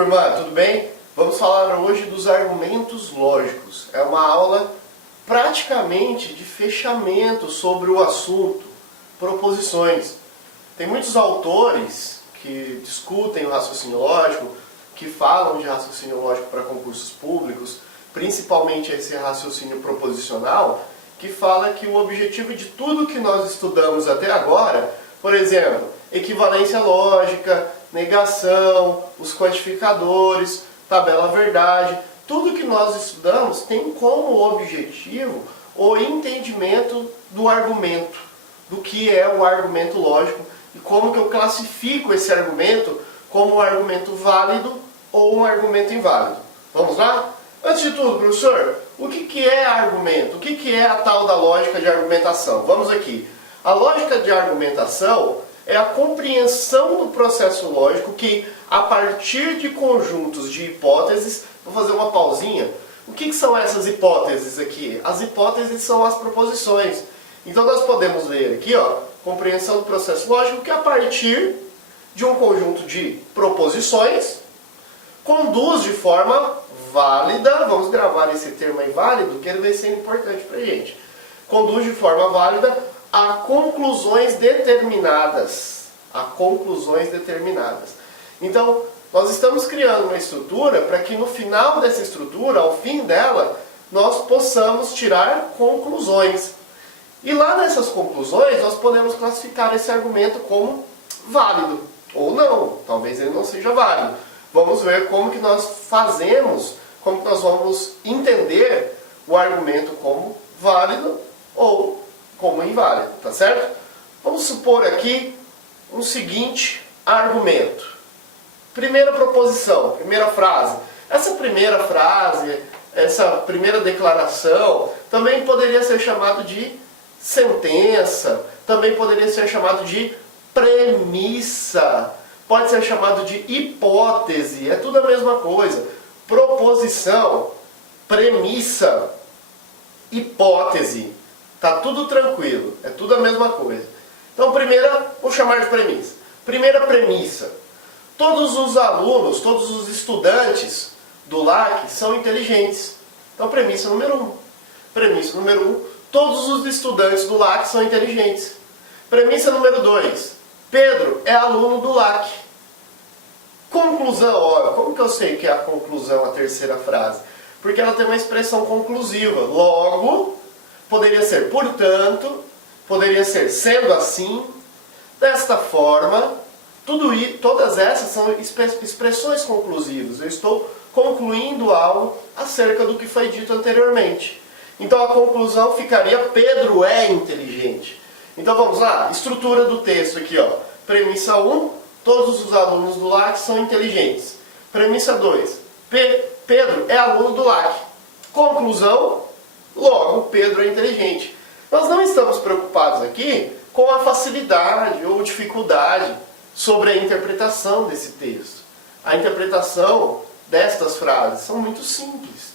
turma, tudo bem? Vamos falar hoje dos argumentos lógicos. É uma aula praticamente de fechamento sobre o assunto, proposições. Tem muitos autores que discutem o raciocínio lógico, que falam de raciocínio lógico para concursos públicos, principalmente esse raciocínio proposicional, que fala que o objetivo de tudo que nós estudamos até agora, por exemplo, equivalência lógica, negação, os quantificadores, tabela verdade, tudo que nós estudamos tem como objetivo o entendimento do argumento, do que é o argumento lógico e como que eu classifico esse argumento como um argumento válido ou um argumento inválido. Vamos lá? Antes de tudo, professor, o que é argumento? O que é a tal da lógica de argumentação? Vamos aqui. A lógica de argumentação é a compreensão do processo lógico que, a partir de conjuntos de hipóteses, vou fazer uma pausinha. O que são essas hipóteses aqui? As hipóteses são as proposições. Então nós podemos ler aqui, compreensão do processo lógico que, a partir de um conjunto de proposições, conduz de forma válida, vamos gravar esse termo aí válido, que ele vai ser importante para a gente. Conduz de forma válida a conclusões determinadas. A conclusões determinadas. Então, nós estamos criando uma estrutura para que no final dessa estrutura, ao fim dela, nós possamos tirar conclusões. E lá nessas conclusões, nós podemos classificar esse argumento como válido. Ou não, talvez ele não seja válido. Vamos ver como que nós fazemos, como que nós vamos entender o argumento como válido ou como inválido, tá certo? Vamos supor aqui um seguinte argumento. Primeira proposição, primeira frase. Essa primeira frase, essa primeira declaração, também poderia ser chamado de sentença, também poderia ser chamado de premissa, pode ser chamado de hipótese, é tudo a mesma coisa. Proposição, premissa, hipótese. Tá tudo tranquilo, é tudo a mesma coisa. Então, primeira, vou chamar de premissa. Primeira premissa. Todos os alunos, todos os estudantes do LAC são inteligentes. Então, premissa número 1. Premissa número 1. Todos os estudantes do LAC são inteligentes. Premissa número 2. Pedro é aluno do LAC. Conclusão, como que eu sei que é a conclusão, a terceira frase? Porque ela tem uma expressão conclusiva. Logo, poderia ser portanto, poderia ser sendo assim, desta forma, todas essas são expressões conclusivas. Eu estou concluindo algo acerca do que foi dito anteriormente. Então a conclusão ficaria: Pedro é inteligente. Então vamos lá, estrutura do texto aqui, Premissa 1, todos os alunos do LAC são inteligentes. Premissa 2, Pedro é aluno do LAC. Conclusão: logo, Pedro é inteligente. Nós não estamos preocupados aqui com a facilidade ou dificuldade sobre a interpretação desse texto. A interpretação destas frases são muito simples.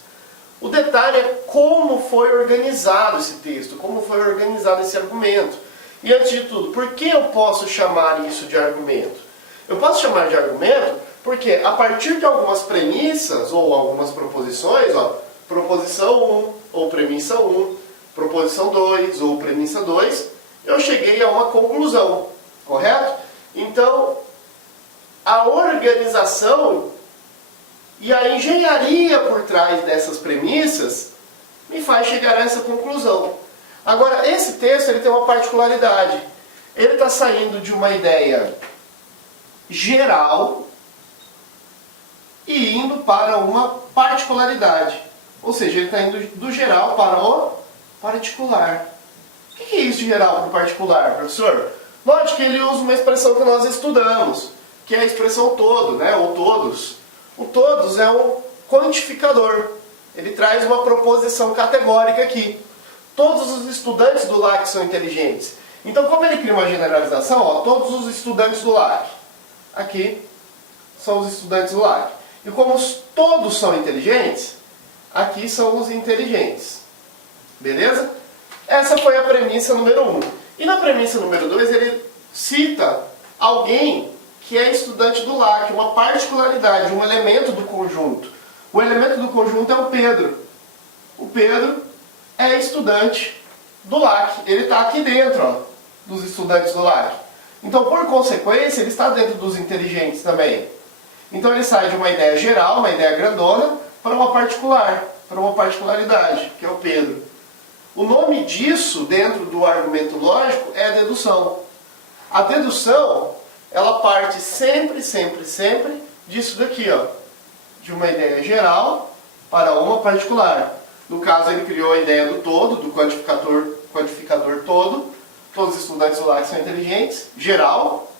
O detalhe é como foi organizado esse texto, como foi organizado esse argumento. E antes de tudo, por que eu posso chamar isso de argumento? Eu posso chamar de argumento porque, a partir de algumas premissas ou algumas proposições, proposição 1 ou premissa 1, proposição 2 ou premissa 2, eu cheguei a uma conclusão, correto? Então, a organização e a engenharia por trás dessas premissas me faz chegar a essa conclusão. Agora, esse texto ele tem uma particularidade. Ele está saindo de uma ideia geral e indo para uma particularidade. Ou seja, ele está indo do geral para o particular. O que é isso de geral para o particular, professor? Note que ele usa uma expressão que nós estudamos, que é a expressão todo, ou todos. O todos é um quantificador. Ele traz uma proposição categórica aqui. Todos os estudantes do LAC são inteligentes. Então, como ele cria uma generalização, todos os estudantes do LAC. Aqui são os estudantes do LAC. E como todos são inteligentes, aqui são os inteligentes. Beleza? Essa foi a premissa número 1. E na premissa número 2 ele cita alguém que é estudante do LAC, uma particularidade, um elemento do conjunto. O elemento do conjunto é o Pedro. O Pedro é estudante do LAC. Ele está aqui dentro, ó, dos estudantes do LAC. Então, por consequência, ele está dentro dos inteligentes também. Então, ele sai de uma ideia geral, uma ideia grandona, para uma particular, para uma particularidade, que é o Pedro. O nome disso, dentro do argumento lógico, é a dedução. A dedução, ela parte sempre disso daqui, ó, de uma ideia geral para uma particular. No caso, ele criou a ideia do todo, do quantificador todo. Todos os estudantes do LAC são inteligentes, geral,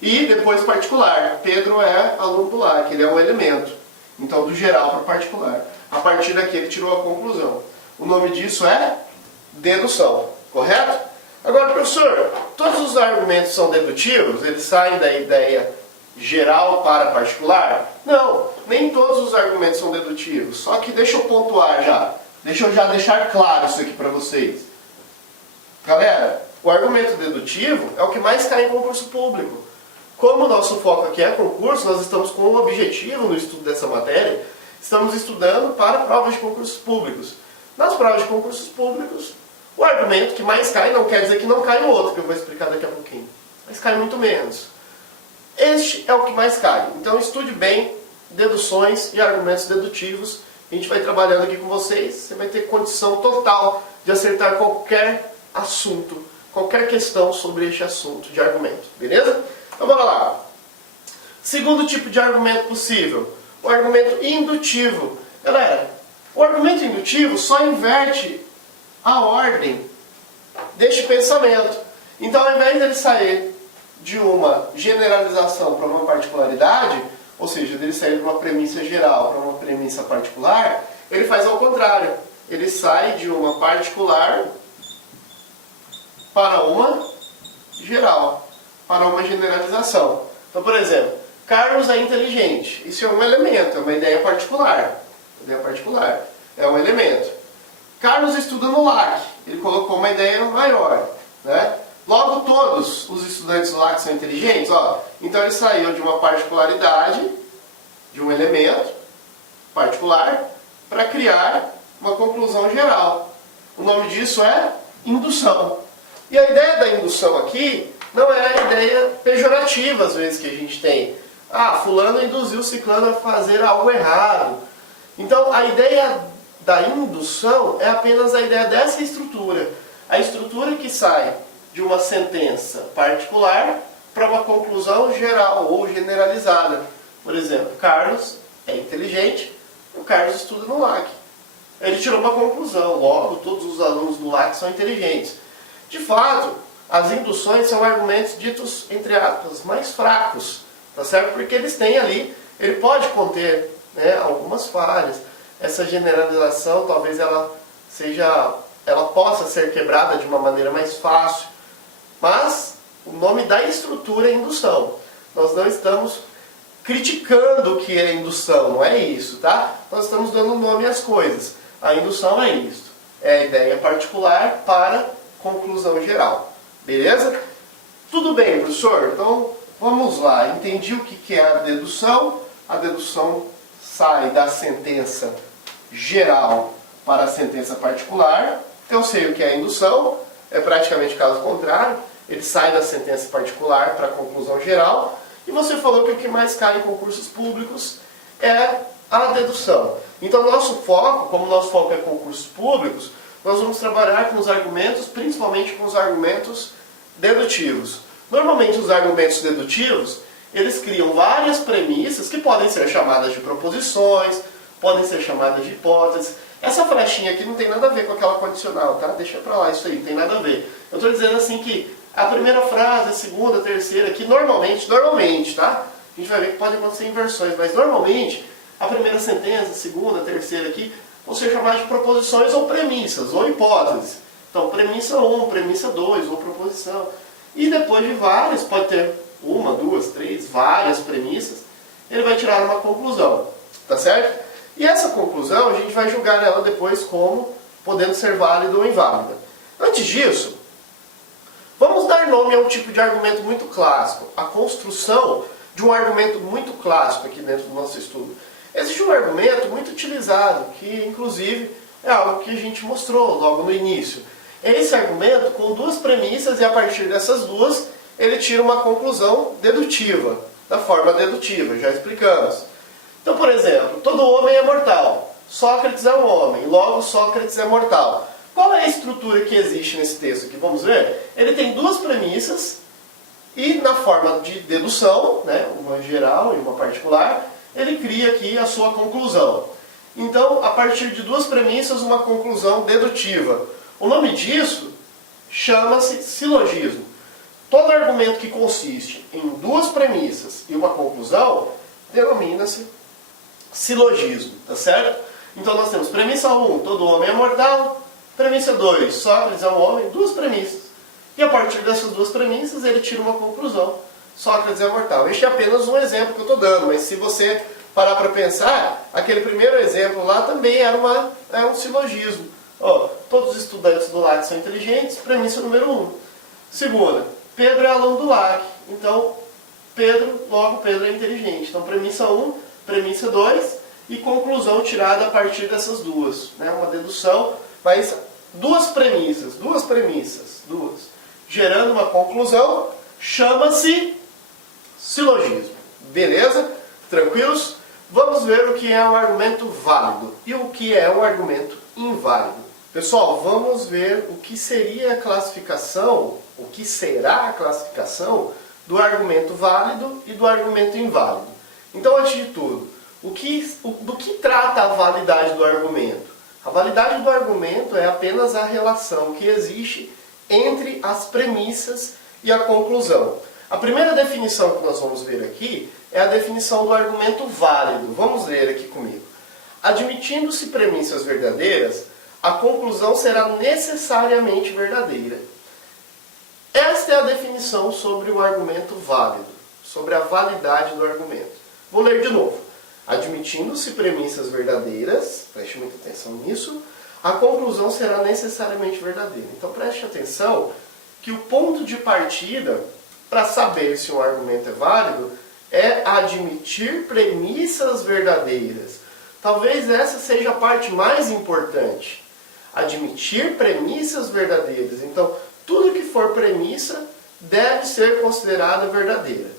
e depois particular. Pedro é aluno do LAC, ele é um elemento. Então, do geral para o particular. A partir daqui, ele tirou a conclusão. O nome disso é dedução, correto? Agora, professor, todos os argumentos são dedutivos? Eles saem da ideia geral para particular? Não, nem todos os argumentos são dedutivos. Só que deixa eu pontuar já. Deixa eu já deixar claro isso aqui para vocês. Galera, o argumento dedutivo é o que mais cai em concurso público. Como o nosso foco aqui é concurso, nós estamos com um objetivo no estudo dessa matéria. Estamos estudando para provas de concursos públicos. Nas provas de concursos públicos, o argumento que mais cai não quer dizer que não cai o outro, que eu vou explicar daqui a pouquinho. Mas cai muito menos. Este é o que mais cai. Então estude bem deduções e argumentos dedutivos. A gente vai trabalhando aqui com vocês. Você vai ter condição total de acertar qualquer assunto, qualquer questão sobre este assunto de argumento. Beleza? Então bora lá. Segundo tipo de argumento possível, o argumento indutivo. Galera, o argumento indutivo só inverte a ordem deste pensamento. Então, ao invés dele sair de uma generalização para uma particularidade, ou seja, dele sair de uma premissa geral para uma premissa particular, ele faz ao contrário. Ele sai de uma particular para uma geral, para uma generalização. Então, por exemplo, Carlos é inteligente. Isso é um elemento, é uma ideia particular. Ideia particular. É um elemento. Carlos estuda no LAC. Ele colocou uma ideia maior, né? Logo, todos os estudantes do LAC são inteligentes? Ó, então ele saiu de uma particularidade, de um elemento particular, para criar uma conclusão geral. O nome disso é indução. E a ideia da indução aqui não é a ideia pejorativa, às vezes, que a gente tem. Ah, fulano induziu ciclano a fazer algo errado. Então, a ideia da indução é apenas a ideia dessa estrutura. A estrutura que sai de uma sentença particular para uma conclusão geral ou generalizada. Por exemplo, Carlos é inteligente, o Carlos estuda no LAC. Ele tirou uma conclusão, logo todos os alunos do LAC são inteligentes. De fato, as induções são argumentos ditos, entre aspas, mais fracos, tá certo? Porque eles têm ali, ele pode conter, né, algumas falhas. Essa generalização talvez ela possa ser quebrada de uma maneira mais fácil. Mas o nome da estrutura é indução. Nós não estamos criticando o que é indução, não é isso, tá? Nós estamos dando nome às coisas. A indução é isso. É a ideia particular para conclusão geral. Beleza? Tudo bem, professor? Então, vamos lá. Entendi o que é a dedução. A dedução sai da sentença geral para a sentença particular. Eu sei o que é a indução. É praticamente o caso contrário. Ele sai da sentença particular para a conclusão geral. E você falou que o que mais cai em concursos públicos é a dedução. Então, nosso foco, como nosso foco é concursos públicos, nós vamos trabalhar com os argumentos, principalmente com os argumentos dedutivos. Normalmente, os argumentos dedutivos, eles criam várias premissas que podem ser chamadas de proposições, podem ser chamadas de hipóteses. Essa flechinha aqui não tem nada a ver com aquela condicional, tá? Deixa pra lá isso aí, não tem nada a ver. Eu estou dizendo assim que a primeira frase, a segunda, a terceira aqui, normalmente, tá? A gente vai ver que pode acontecer inversões, mas normalmente a primeira sentença, a segunda, a terceira aqui, vão ser chamadas de proposições ou premissas, ou hipóteses. Então, premissa 1, premissa 2, ou proposição. E depois de várias, pode ter uma, duas, três, várias premissas, ele vai tirar uma conclusão, tá certo? E essa conclusão, a gente vai julgar ela depois como podendo ser válida ou inválida. Antes disso, vamos dar nome a um tipo de argumento muito clássico, a construção de um argumento muito clássico aqui dentro do nosso estudo. Existe um argumento muito utilizado, que inclusive é algo que a gente mostrou logo no início. É esse argumento com duas premissas e a partir dessas duas ele tira uma conclusão dedutiva, da forma dedutiva, já explicamos. Então, por exemplo, todo homem é mortal. Sócrates é um homem, logo Sócrates é mortal. Qual é a estrutura que existe nesse texto aqui? Vamos ver? Ele tem duas premissas e na forma de dedução, né, uma geral e uma particular, ele cria aqui a sua conclusão. Então, a partir de duas premissas, uma conclusão dedutiva. O nome disso chama-se silogismo. Todo argumento que consiste em duas premissas e uma conclusão denomina-se silogismo, tá certo? Então nós temos premissa 1, todo homem é mortal. Premissa 2, Sócrates é um homem, duas premissas. E a partir dessas duas premissas ele tira uma conclusão. Sócrates é mortal. Este é apenas um exemplo que eu estou dando, mas se você parar para pensar, aquele primeiro exemplo lá também era um silogismo. Todos os estudantes do LAC são inteligentes, premissa número 1. Segunda, Pedro é aluno do LAC, então logo Pedro é inteligente. Então premissa 1, premissa 2 e conclusão tirada a partir dessas duas. Né? Uma dedução, mas duas premissas, gerando uma conclusão, chama-se silogismo. Beleza? Tranquilos? Vamos ver o que é um argumento válido e o que é um argumento inválido. Pessoal, vamos ver o que seria a classificação, o que será a classificação do argumento válido e do argumento inválido. Então, antes de tudo, do que trata a validade do argumento? A validade do argumento é apenas a relação que existe entre as premissas e a conclusão. A primeira definição que nós vamos ver aqui é a definição do argumento válido. Vamos ler aqui comigo. Admitindo-se premissas verdadeiras, a conclusão será necessariamente verdadeira. Esta é a definição sobre o argumento válido, sobre a validade do argumento. Vou ler de novo. Admitindo-se premissas verdadeiras, preste muita atenção nisso, a conclusão será necessariamente verdadeira. Então preste atenção que o ponto de partida para saber se um argumento é válido é admitir premissas verdadeiras. Talvez essa seja a parte mais importante. Admitir premissas verdadeiras. Então, tudo que for premissa deve ser considerada verdadeira.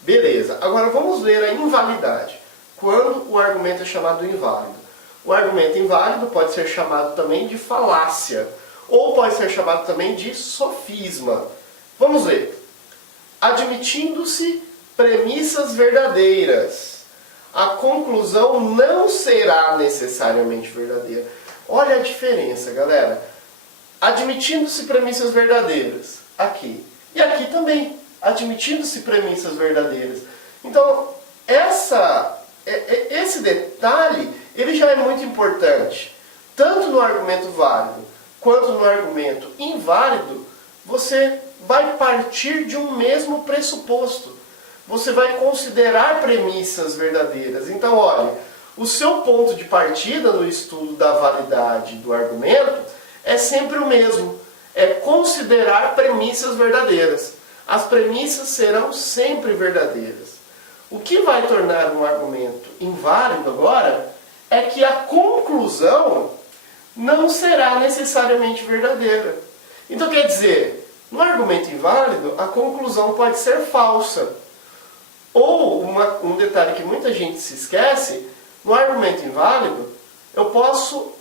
Beleza. Agora vamos ver a invalidade. Quando o argumento é chamado inválido. O argumento inválido pode ser chamado também de falácia. Ou pode ser chamado também de sofisma. Vamos ver. Admitindo-se premissas verdadeiras, a conclusão não será necessariamente verdadeira. Olha a diferença, galera. Admitindo-se premissas verdadeiras, aqui. E aqui também, admitindo-se premissas verdadeiras. Então, esse detalhe, ele já é muito importante. Tanto no argumento válido, quanto no argumento inválido, você vai partir de um mesmo pressuposto. Você vai considerar premissas verdadeiras. Então, olha, o seu ponto de partida no estudo da validade do argumento é sempre o mesmo. É considerar premissas verdadeiras. As premissas serão sempre verdadeiras. O que vai tornar um argumento inválido agora é que a conclusão não será necessariamente verdadeira. Então, quer dizer, no argumento inválido, a conclusão pode ser falsa. Ou, um detalhe que muita gente se esquece, no argumento inválido, eu posso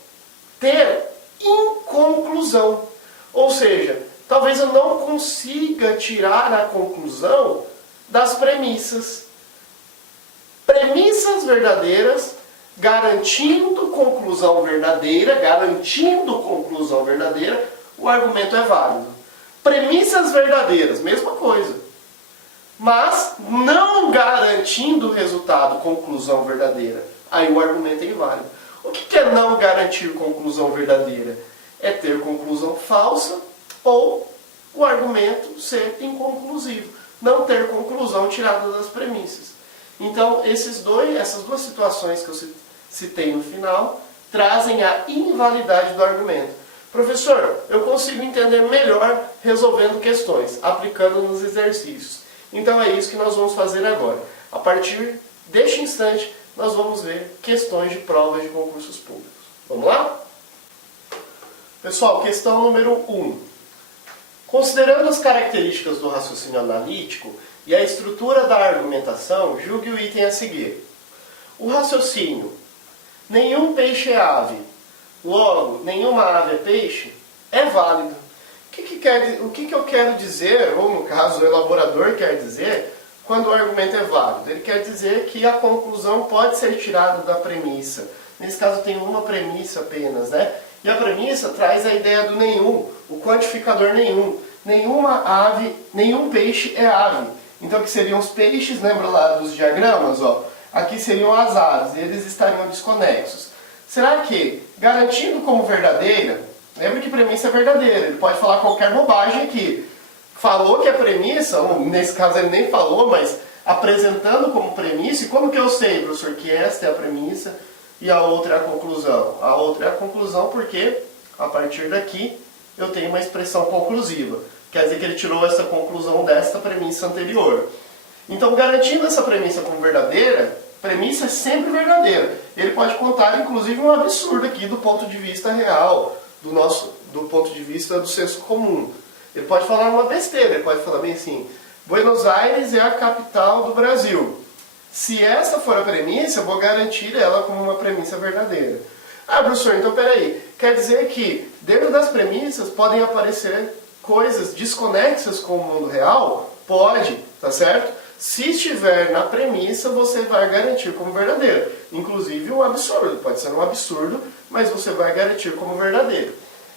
ter inconclusão. Ou seja, talvez eu não consiga tirar a conclusão das premissas. Premissas verdadeiras, garantindo conclusão verdadeira, o argumento é válido. Premissas verdadeiras, mesma coisa. Mas não garantindo o resultado, conclusão verdadeira. Aí o argumento é inválido. O que é não garantir conclusão verdadeira? É ter conclusão falsa ou o argumento ser inconclusivo. Não ter conclusão tirada das premissas. Então, essas duas situações que eu citei no final trazem a invalidade do argumento. Professor, eu consigo entender melhor resolvendo questões, aplicando nos exercícios. Então é isso que nós vamos fazer agora. A partir deste instante, nós vamos ver questões de provas de concursos públicos. Vamos lá? Pessoal, questão número 1. Considerando as características do raciocínio analítico e a estrutura da argumentação, julgue o item a seguir. O raciocínio, nenhum peixe é ave, logo, nenhuma ave é peixe, é válido. O que eu quero dizer, ou no caso o elaborador quer dizer, quando o argumento é válido? Ele quer dizer que a conclusão pode ser tirada da premissa. Nesse caso tem uma premissa apenas, né? E a premissa traz a ideia do nenhum, o quantificador nenhum. Nenhuma ave, nenhum peixe é ave. Então que seriam os peixes, lembra lá dos diagramas? Ó? Aqui seriam as aves, e eles estariam desconexos. Será que, garantindo como verdadeira, lembra que premissa é verdadeira, ele pode falar qualquer bobagem aqui. Falou que é premissa, nesse caso ele nem falou, mas apresentando como premissa, e como que eu sei, professor, que esta é a premissa e a outra é a conclusão? A outra é a conclusão porque, a partir daqui, eu tenho uma expressão conclusiva. Quer dizer que ele tirou essa conclusão desta premissa anterior. Então, garantindo essa premissa como verdadeira, premissa é sempre verdadeira. Ele pode contar, inclusive, um absurdo aqui do ponto de vista real, do ponto de vista do senso comum. Ele pode falar uma besteira, ele pode falar bem assim, Buenos Aires é a capital do Brasil. Se essa for a premissa, eu vou garantir ela como uma premissa verdadeira. Ah, professor, então peraí, quer dizer que dentro das premissas podem aparecer coisas desconexas com o mundo real? Pode, tá certo? Se estiver na premissa, você vai garantir como verdadeiro. Inclusive um absurdo, pode ser um absurdo, mas você vai garantir como verdadeiro.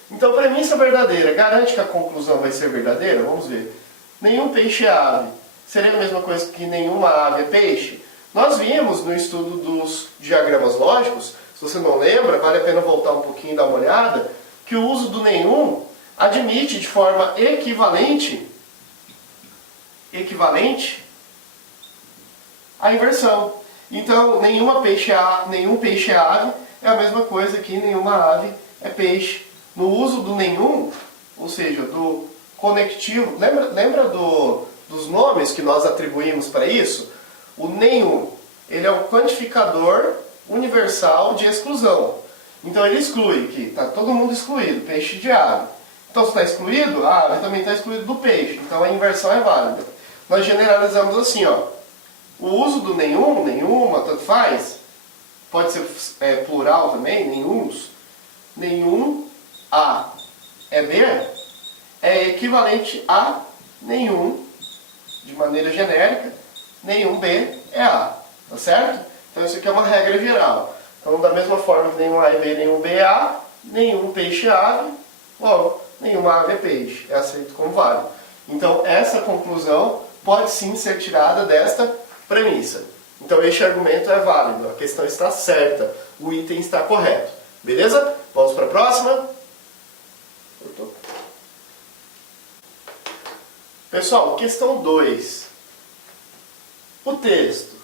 Então, premissa verdadeira garante que a conclusão vai ser verdadeira? Vamos ver. Nenhum peixe é ave. Seria a mesma coisa que nenhuma ave é peixe? Nós vimos no estudo dos diagramas lógicos, se você não lembra, vale a pena voltar um pouquinho e dar uma olhada, que o uso do nenhum admite de forma equivalente a inversão. Então, nenhum peixe é ave é a mesma coisa que nenhuma ave é peixe. No uso do nenhum, ou seja, do conectivo, lembra dos nomes que nós atribuímos para isso? O nenhum, ele é um quantificador universal de exclusão. Então ele exclui, que está todo mundo excluído, peixe de ave. Então se está excluído, a ave também está excluído do peixe. Então a inversão é válida. Nós generalizamos assim, ó. O uso do nenhum, nenhuma, tanto faz, pode ser plural também, nenhuns. Nenhum A é B, é equivalente a nenhum, de maneira genérica, nenhum B é A, tá certo? Então isso aqui é uma regra geral. Então da mesma forma que nenhum A é B, nenhum B é A, nenhum peixe é ave, logo, nenhuma ave é peixe, é aceito como válido. Então essa conclusão pode sim ser tirada desta premissa. Então este argumento é válido, a questão está certa, o item está correto. Beleza? Vamos para a próxima? Pessoal, questão 2. O texto.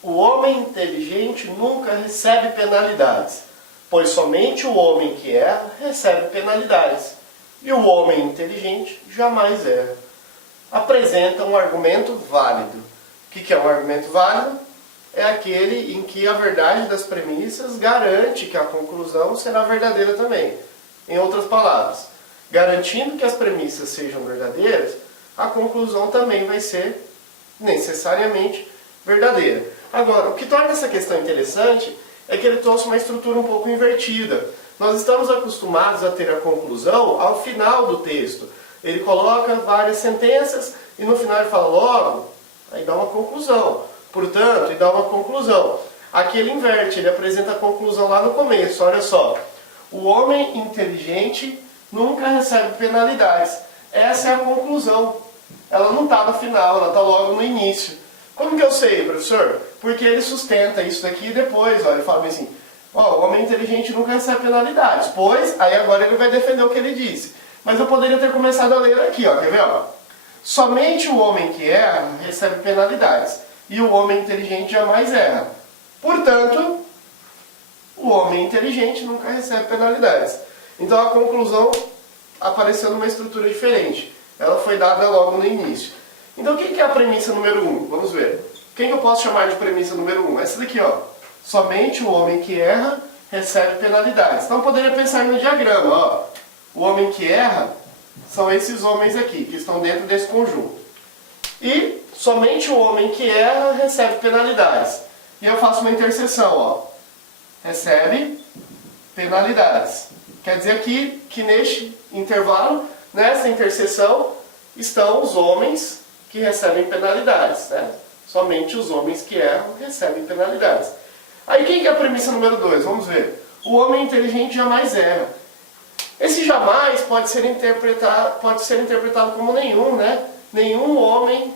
O homem inteligente nunca recebe penalidades, pois somente o homem que erra recebe penalidades, e o homem inteligente jamais erra. Apresenta um argumento válido. O que é um argumento válido? É aquele em que a verdade das premissas garante que a conclusão será verdadeira também. Em outras palavras, garantindo que as premissas sejam verdadeiras, a conclusão também vai ser necessariamente verdadeira. Agora, o que torna essa questão interessante é que ele trouxe uma estrutura um pouco invertida. Nós estamos acostumados a ter a conclusão ao final do texto. Ele coloca várias sentenças e no final ele fala logo, aí dá uma conclusão. Portanto, e dá uma conclusão. Aqui ele inverte, ele apresenta a conclusão lá no começo, olha só. O homem inteligente nunca recebe penalidades. Essa é a conclusão. Ela não está no final, ela está logo no início. Como que eu sei, professor? Porque ele sustenta isso daqui e depois, ó, ele fala assim, ó, o homem inteligente nunca recebe penalidades. Pois, aí agora ele vai defender o que ele disse. Mas eu poderia ter começado a ler aqui, ó, quer ver? Ó? Somente o homem que erra recebe penalidades. E o homem inteligente jamais erra. Portanto, o homem inteligente nunca recebe penalidades. Então a conclusão apareceu numa estrutura diferente. Ela foi dada logo no início. Então, o que é a premissa número 1? Vamos ver. Quem eu posso chamar de premissa número 1? Essa daqui, ó. Somente o homem que erra recebe penalidades. Então, poderia pensar no diagrama, ó. O homem que erra são esses homens aqui, que estão dentro desse conjunto. E somente o homem que erra recebe penalidades. E eu faço uma interseção, ó. Recebe penalidades. Quer dizer aqui que neste intervalo, nessa interseção, estão os homens que recebem penalidades, né? Somente os homens que erram recebem penalidades. Aí quem que é a premissa número 2? Vamos ver. O homem inteligente jamais erra. Esse jamais pode ser interpretado como nenhum, né? Nenhum homem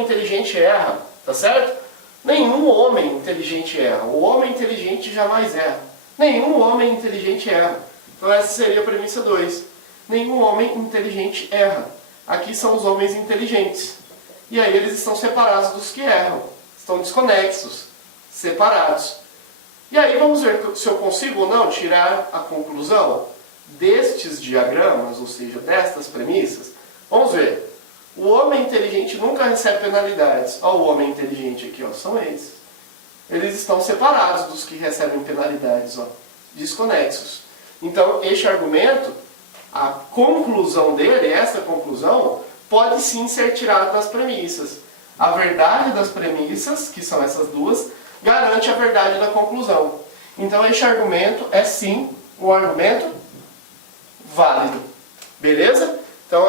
inteligente erra, tá certo? Nenhum homem inteligente erra. O homem inteligente jamais erra. Nenhum homem inteligente erra. Então essa seria a premissa 2. Nenhum homem inteligente erra. Aqui são os homens inteligentes. E aí eles estão separados dos que erram. Estão desconexos, separados. E aí vamos ver se eu consigo ou não tirar a conclusão destes diagramas, ou seja, destas premissas. Vamos ver. O homem inteligente nunca recebe penalidades. Olha o homem inteligente aqui, ó, são esses. Eles estão separados dos que recebem penalidades, ó, desconexos. Então, este argumento, a conclusão dele, essa conclusão, pode sim ser tirada das premissas. A verdade das premissas, que são essas duas, garante a verdade da conclusão. Então, este argumento é sim um argumento válido. Beleza? Então,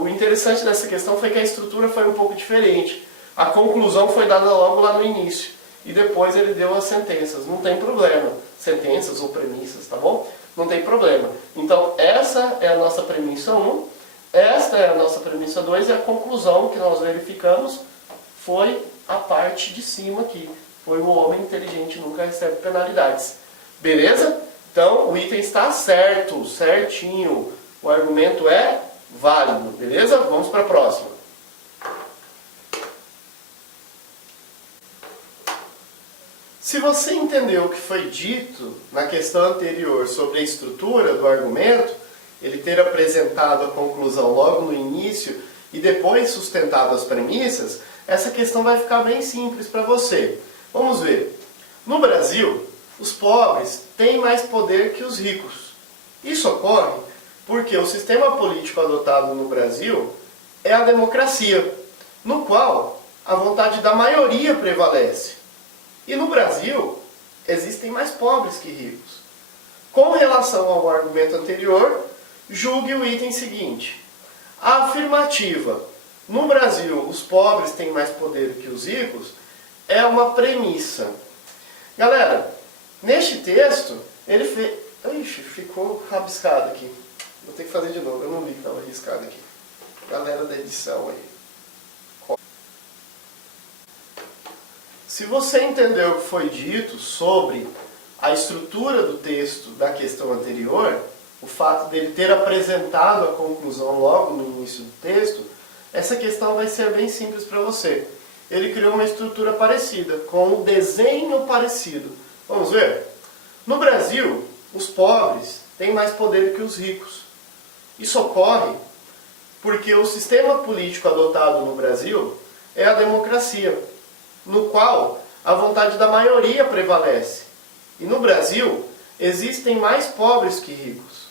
o interessante dessa questão foi que a estrutura foi um pouco diferente. A conclusão foi dada logo lá no início. E depois ele deu as sentenças. Não tem problema. Sentenças ou premissas, tá bom? Não tem problema. Então, essa é a nossa premissa 1. Esta é a nossa premissa 2. E a conclusão que nós verificamos foi a parte de cima aqui. Foi o homem inteligente nunca recebe penalidades. Beleza? Então, o item está certo, certinho. O argumento é válido. Beleza? Vamos para a próxima. Se você entendeu o que foi dito na questão anterior sobre a estrutura do argumento, ele ter apresentado a conclusão logo no início e depois sustentado as premissas, essa questão vai ficar bem simples para você. Vamos ver. No Brasil, os pobres têm mais poder que os ricos. Isso ocorre porque o sistema político adotado no Brasil é a democracia, no qual a vontade da maioria prevalece. E no Brasil, existem mais pobres que ricos. Com relação ao argumento anterior, julgue o item seguinte. A afirmativa, no Brasil, os pobres têm mais poder que os ricos, é uma premissa. Galera, neste texto, ele fez... Ixi, ficou rabiscado aqui. Vou ter que fazer de novo, eu não vi que estava riscado aqui. Galera da edição aí. Se você entendeu o que foi dito sobre a estrutura do texto da questão anterior, o fato dele ter apresentado a conclusão logo no início do texto, essa questão vai ser bem simples para você. Ele criou uma estrutura parecida, com um desenho parecido. Vamos ver? No Brasil, os pobres têm mais poder que os ricos. Isso ocorre porque o sistema político adotado no Brasil é a democracia, no qual a vontade da maioria prevalece. E no Brasil, existem mais pobres que ricos.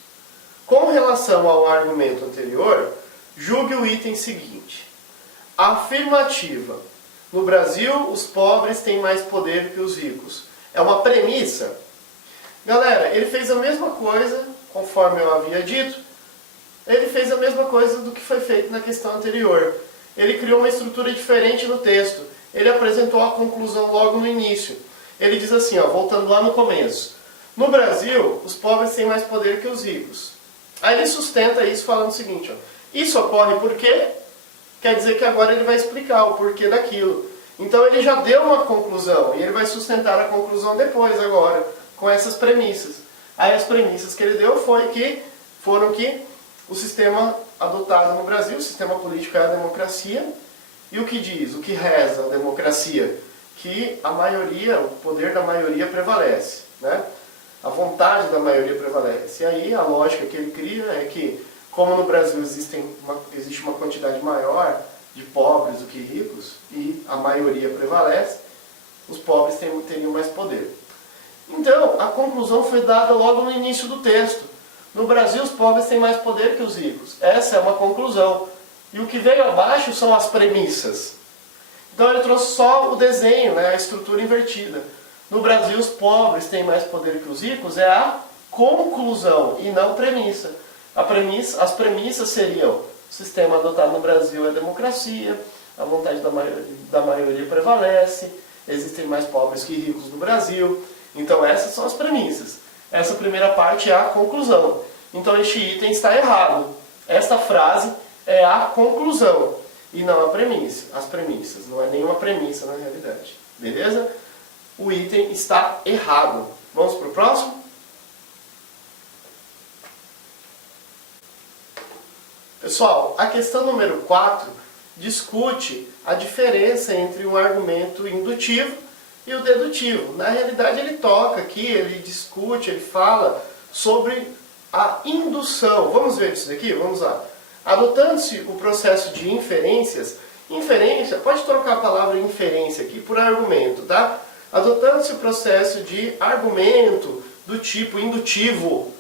Com relação ao argumento anterior, julgue o item seguinte. Afirmativa. No Brasil, os pobres têm mais poder que os ricos. É uma premissa. Galera, ele fez a mesma coisa, conforme eu havia dito, ele fez a mesma coisa do que foi feito na questão anterior. Ele criou uma estrutura diferente no texto. Ele apresentou a conclusão logo no início. Ele diz assim, ó, voltando lá no começo. No Brasil, os pobres têm mais poder que os ricos. Aí ele sustenta isso falando o seguinte, ó, isso ocorre por quê? Quer dizer que agora ele vai explicar o porquê daquilo. Então ele já deu uma conclusão e ele vai sustentar a conclusão depois agora, com essas premissas. Aí as premissas que ele deu foram que o sistema adotado no Brasil, o sistema político é a democracia. E o que diz? O que reza a democracia? Que a maioria, o poder da maioria prevalece, né? A vontade da maioria prevalece. E aí a lógica que ele cria é que, como no Brasil existe uma quantidade maior de pobres do que ricos, e a maioria prevalece, os pobres teriam mais poder. Então, a conclusão foi dada logo no início do texto. No Brasil, os pobres têm mais poder que os ricos. Essa é uma conclusão. E o que veio abaixo são as premissas. Então ele trouxe só o desenho, né, a estrutura invertida. No Brasil, os pobres têm mais poder que os ricos, é a conclusão e não premissa. As premissas seriam: o sistema adotado no Brasil é democracia, a vontade da maioria prevalece, existem mais pobres que ricos no Brasil. Então essas são as premissas. Essa primeira parte é a conclusão. Então este item está errado. Esta frase é a conclusão e não a premissa. As premissas. Não é nenhuma premissa na realidade. Beleza? O item está errado. Vamos para o próximo? Pessoal, a questão número 4 discute a diferença entre um argumento indutivo e o dedutivo. Na realidade ele toca aqui, ele discute, ele fala sobre a indução. Vamos ver isso daqui? Vamos lá. Adotando-se o processo de inferências, inferência, pode trocar a palavra inferência aqui por argumento, tá? Adotando-se o processo de argumento do tipo indutivo,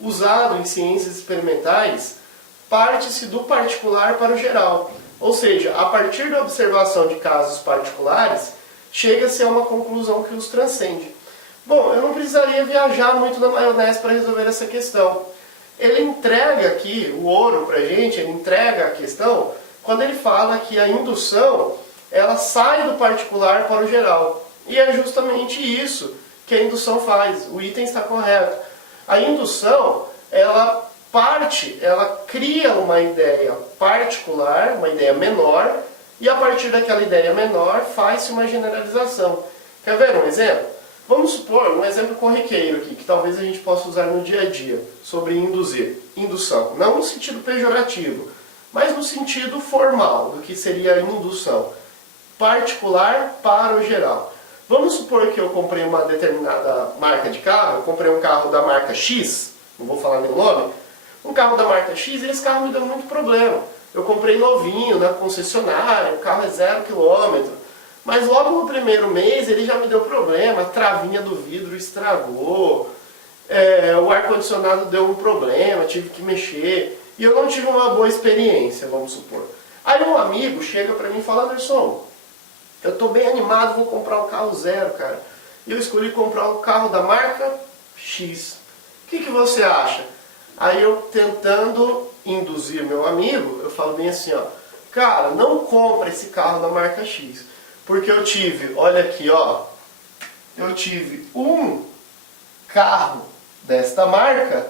usado em ciências experimentais, parte-se do particular para o geral. Ou seja, a partir da observação de casos particulares, chega-se a uma conclusão que os transcende. Bom, eu não precisaria viajar muito na maionese para resolver essa questão. Ele entrega aqui o ouro para a gente, ele entrega a questão, quando ele fala que a indução, ela sai do particular para o geral. E é justamente isso que a indução faz. O item está correto. A indução, ela cria uma ideia particular, uma ideia menor, e a partir daquela ideia menor faz-se uma generalização. Quer ver um exemplo? Vamos supor um exemplo corriqueiro aqui, que talvez a gente possa usar no dia a dia, sobre induzir, indução. Não no sentido pejorativo, mas no sentido formal, do que seria a indução. Particular para o geral. Vamos supor que eu comprei uma determinada marca de carro, eu comprei um carro da marca X, não vou falar nem o nome, um carro da marca X, e esse carro me deu muito problema. Eu comprei novinho na concessionária, o carro é 0 km. Mas logo no primeiro mês ele já me deu problema, a travinha do vidro estragou, o ar-condicionado deu um problema, tive que mexer, e eu não tive uma boa experiência, vamos supor. Aí um amigo chega pra mim e fala: Anderson, eu estou bem animado, vou comprar um carro zero, cara. E eu escolhi comprar um carro da marca X. O que você acha? Aí eu, tentando induzir meu amigo, eu falo bem assim, ó: cara, não compra esse carro da marca X. Porque eu tive, olha aqui, ó, eu tive um carro desta marca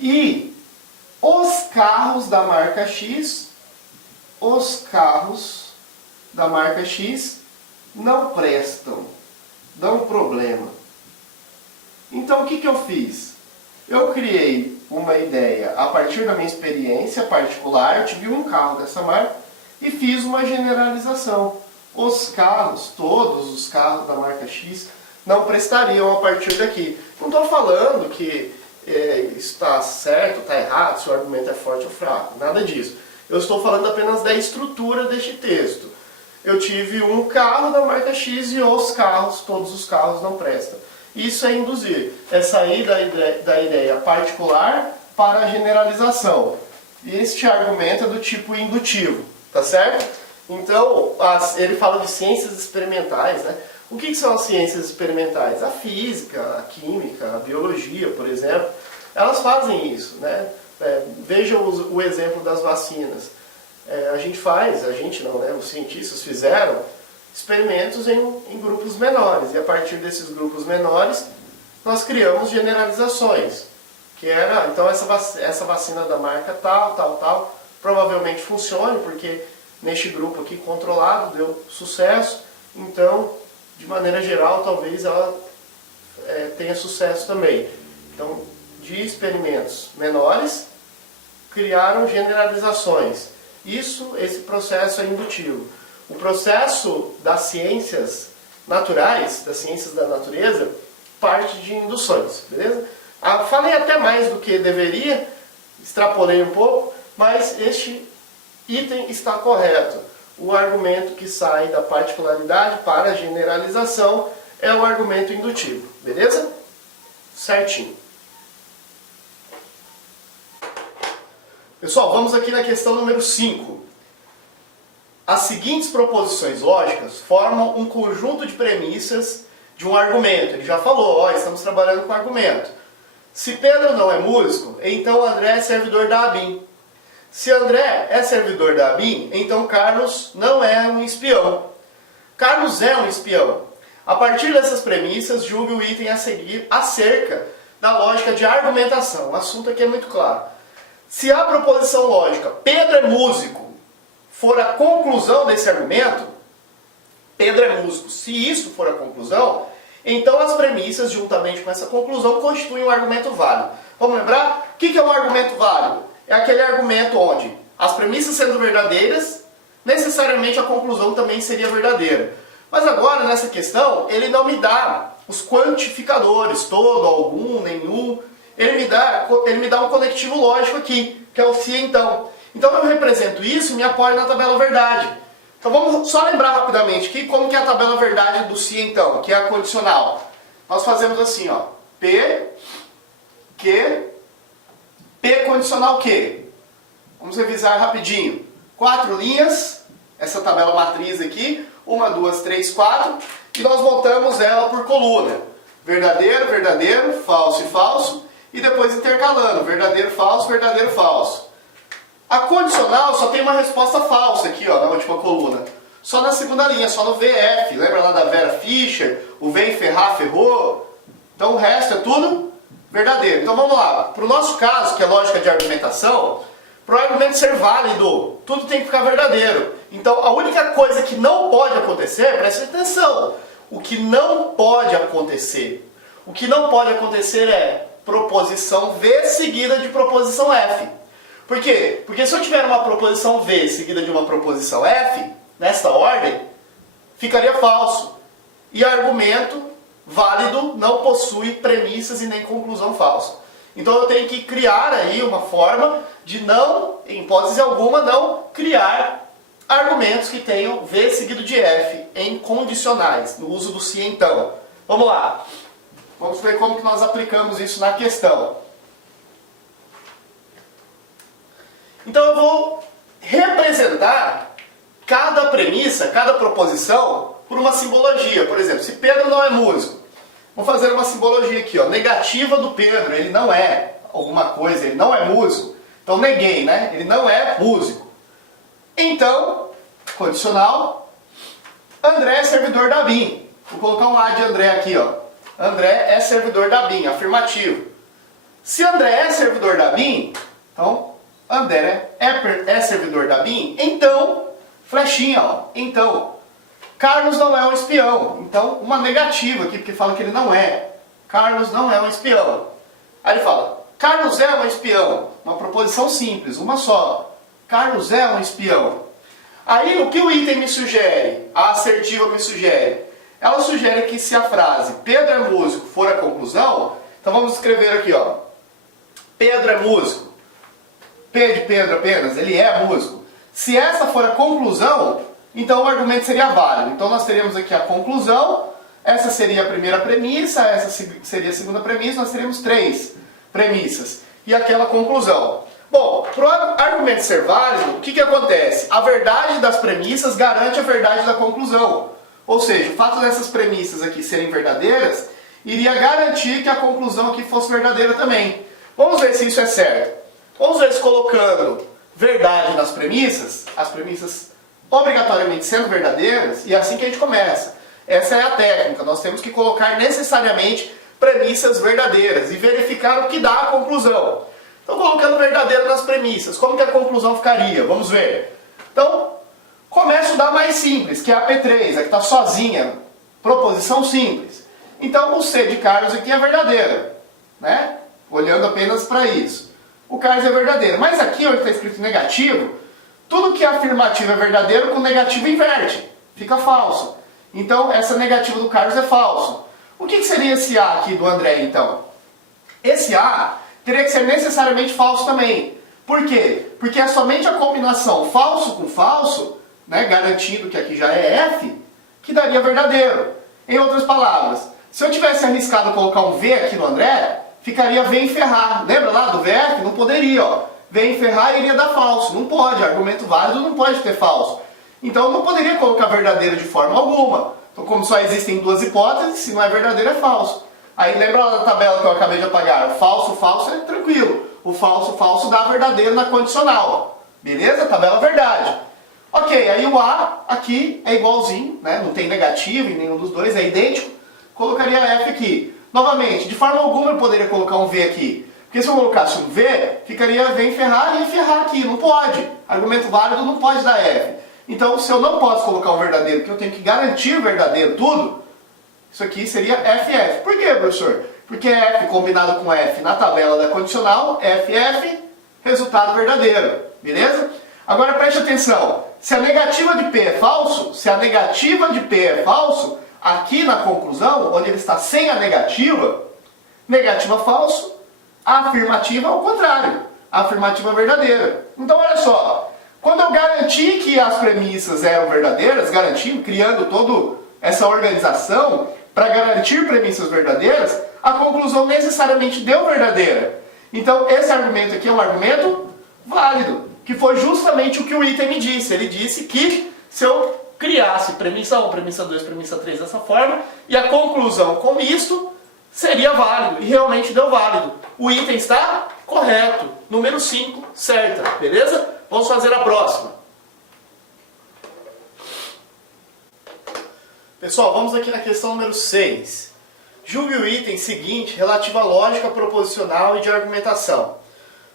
e os carros da marca X, não prestam, dão problema. Então o que eu fiz? Eu criei uma ideia a partir da minha experiência particular, eu tive um carro dessa marca e fiz uma generalização. Os carros, todos os carros da marca X, não prestariam a partir daqui. Não estou falando que está certo, está errado, se o argumento é forte ou fraco, nada disso. Eu estou falando apenas da estrutura deste texto. Eu tive um carro da marca X e os carros, todos os carros não prestam. Isso é induzir, é sair da ideia particular para a generalização. E este argumento é do tipo indutivo, tá certo? Então, ele fala de ciências experimentais, né? O que são as ciências experimentais? A física, a química, a biologia, por exemplo, elas fazem isso, né? Vejam o exemplo das vacinas. Os cientistas fizeram experimentos em grupos menores, e a partir desses grupos menores, nós criamos generalizações. Então essa vacina da marca tal, provavelmente funcione, porque neste grupo aqui controlado deu sucesso, então, de maneira geral, talvez ela tenha sucesso também. Então, de experimentos menores, criaram generalizações. Esse processo é indutivo. O processo das ciências naturais, das ciências da natureza, parte de induções, beleza? Falei até mais do que deveria, extrapolei um pouco, mas este item está correto. o argumento que sai da particularidade para a generalização é o argumento indutivo, beleza? Certinho. Pessoal, vamos aqui na questão número 5. As seguintes proposições lógicas formam um conjunto de premissas de um argumento. Ele já falou, ó, estamos trabalhando com argumento. Se Pedro não é músico, então André é servidor da ABIN. Se André é servidor da ABIN, então Carlos não é um espião. Carlos é um espião. A partir dessas premissas, julgue o item a seguir acerca da lógica de argumentação. O assunto aqui é muito claro. Se a proposição lógica Pedro é músico for a conclusão desse argumento, Pedro é músico. Se isso for a conclusão, então as premissas, juntamente com essa conclusão, constituem um argumento válido. Vamos lembrar? O que é um argumento válido? É aquele argumento onde as premissas sendo verdadeiras, necessariamente a conclusão também seria verdadeira. Mas agora, nessa questão, ele não me dá os quantificadores, todo, algum, nenhum. Ele me dá um conectivo lógico aqui, que é o se então. Então eu represento isso e me apoio na tabela verdade. Então vamos só lembrar rapidamente aqui como que é a tabela verdade do se então, que é a condicional. Nós fazemos assim, ó, P, Q, P condicional Q. Vamos revisar rapidinho. 4 linhas, essa tabela matriz aqui, 1, 2, 3, 4, e nós montamos ela por coluna. Verdadeiro, verdadeiro, falso e falso, e depois intercalando, verdadeiro, falso, verdadeiro, falso. A condicional só tem uma resposta falsa aqui, ó, na última coluna. Só na segunda linha, só no VF. Lembra lá da Vera Fischer? O vem ferrar, ferrou? Então o resto é tudo verdadeiro. Então vamos lá. Para o nosso caso, que é lógica de argumentação, para o argumento ser válido, tudo tem que ficar verdadeiro. Então a única coisa que não pode acontecer, preste atenção, o que não pode acontecer. O que não pode acontecer é proposição V seguida de proposição F. Por quê? Porque se eu tiver uma proposição V seguida de uma proposição F, nessa ordem, ficaria falso. E argumento válido não possui premissas e nem conclusão falsa. Então eu tenho que criar aí uma forma de não, em hipótese alguma, não criar argumentos que tenham V seguido de F em condicionais, no uso do se então. Vamos lá. Vamos ver como que nós aplicamos isso na questão. Então eu vou representar cada premissa, cada proposição, por uma simbologia. Por exemplo, se Pedro não é músico, vamos fazer uma simbologia aqui, ó, negativa do Pedro, ele não é alguma coisa, ele não é músico. Então neguei, né? Ele não é músico. Então, condicional, André é servidor da BIM. Vou colocar um A de André aqui, ó. André é servidor da BIM, afirmativo. Se André é servidor da BIM, então André é servidor da BIM, então, flechinha, ó, então. Carlos não é um espião, então uma negativa aqui, porque fala que ele não é. Carlos não é um espião. Aí ele fala, Carlos é um espião. Uma proposição simples, uma só. Carlos é um espião. Aí o que o item me sugere? A assertiva me sugere? Ela sugere que se a frase Pedro é músico for a conclusão, então vamos escrever aqui, ó. Pedro é músico. P de Pedro apenas, ele é músico. Se essa for a conclusão, então o argumento seria válido. Então nós teríamos aqui a conclusão, essa seria a primeira premissa, essa seria a segunda premissa, nós teríamos 3 premissas. E aquela conclusão. Bom, para o argumento ser válido, o que acontece? A verdade das premissas garante a verdade da conclusão. Ou seja, o fato dessas premissas aqui serem verdadeiras, iria garantir que a conclusão aqui fosse verdadeira também. Vamos ver se isso é certo. Vamos ver se colocando verdade nas premissas, as premissas obrigatoriamente sendo verdadeiras, e é assim que a gente começa. Essa é a técnica, nós temos que colocar necessariamente premissas verdadeiras e verificar o que dá a conclusão. Então, colocando verdadeiro nas premissas, como que a conclusão ficaria? Vamos ver. Então, começo da mais simples, que é a P3, a que está sozinha, proposição simples. Então, o C de Carlos aqui é verdadeira, né? Olhando apenas para isso. O Carlos é verdadeiro. Mas aqui, onde está escrito negativo, tudo que é afirmativo é verdadeiro, com negativo inverte. Fica falso. Então, essa negativa do Carlos é falso. O que seria esse A aqui do André, então? Esse A teria que ser necessariamente falso também. Por quê? Porque é somente a combinação falso com falso né, garantindo que aqui já é F, que daria verdadeiro. Em outras palavras, se eu tivesse arriscado colocar um V aqui no André, ficaria V enferrar. Lembra lá do VF? Não poderia, ó. V enferrar iria dar falso. Não pode, argumento válido não pode ter falso. Então eu não poderia colocar verdadeiro de forma alguma. Então como só existem duas hipóteses, se não é verdadeiro é falso. Aí lembra lá da tabela que eu acabei de apagar? Falso, falso é tranquilo. O falso, falso dá verdadeiro na condicional. Beleza? Tabela verdade. Ok, aí o A aqui é igualzinho, né? Não tem negativo em nenhum dos dois, é idêntico. Colocaria F aqui. Novamente, de forma alguma eu poderia colocar um V aqui. Porque se eu colocasse um V, ficaria V enferrar e enferrar aqui. Não pode. Argumento válido não pode dar F. Então, se eu não posso colocar um verdadeiro, porque eu tenho que garantir o verdadeiro tudo, isso aqui seria FF. Por quê, professor? Porque F combinado com F na tabela da condicional, FF, resultado verdadeiro. Beleza? Agora preste atenção. Se a negativa de P é falso, aqui na conclusão, onde ele está sem a negativa falso, a afirmativa ao contrário. A afirmativa verdadeira. Então, olha só. Quando eu garanti que as premissas eram verdadeiras, criando toda essa organização para garantir premissas verdadeiras, a conclusão necessariamente deu verdadeira. Então, esse argumento aqui é um argumento válido, que foi justamente o que o item me disse. Ele disse que se eu criasse premissa 1, premissa 2, premissa 3 dessa forma, e a conclusão com isto seria válido, e realmente deu válido. O item está correto. Número 5, certa. Beleza? Vamos fazer a próxima. Pessoal, vamos aqui na questão número 6. Julgue o item seguinte relativo à lógica proposicional e de argumentação.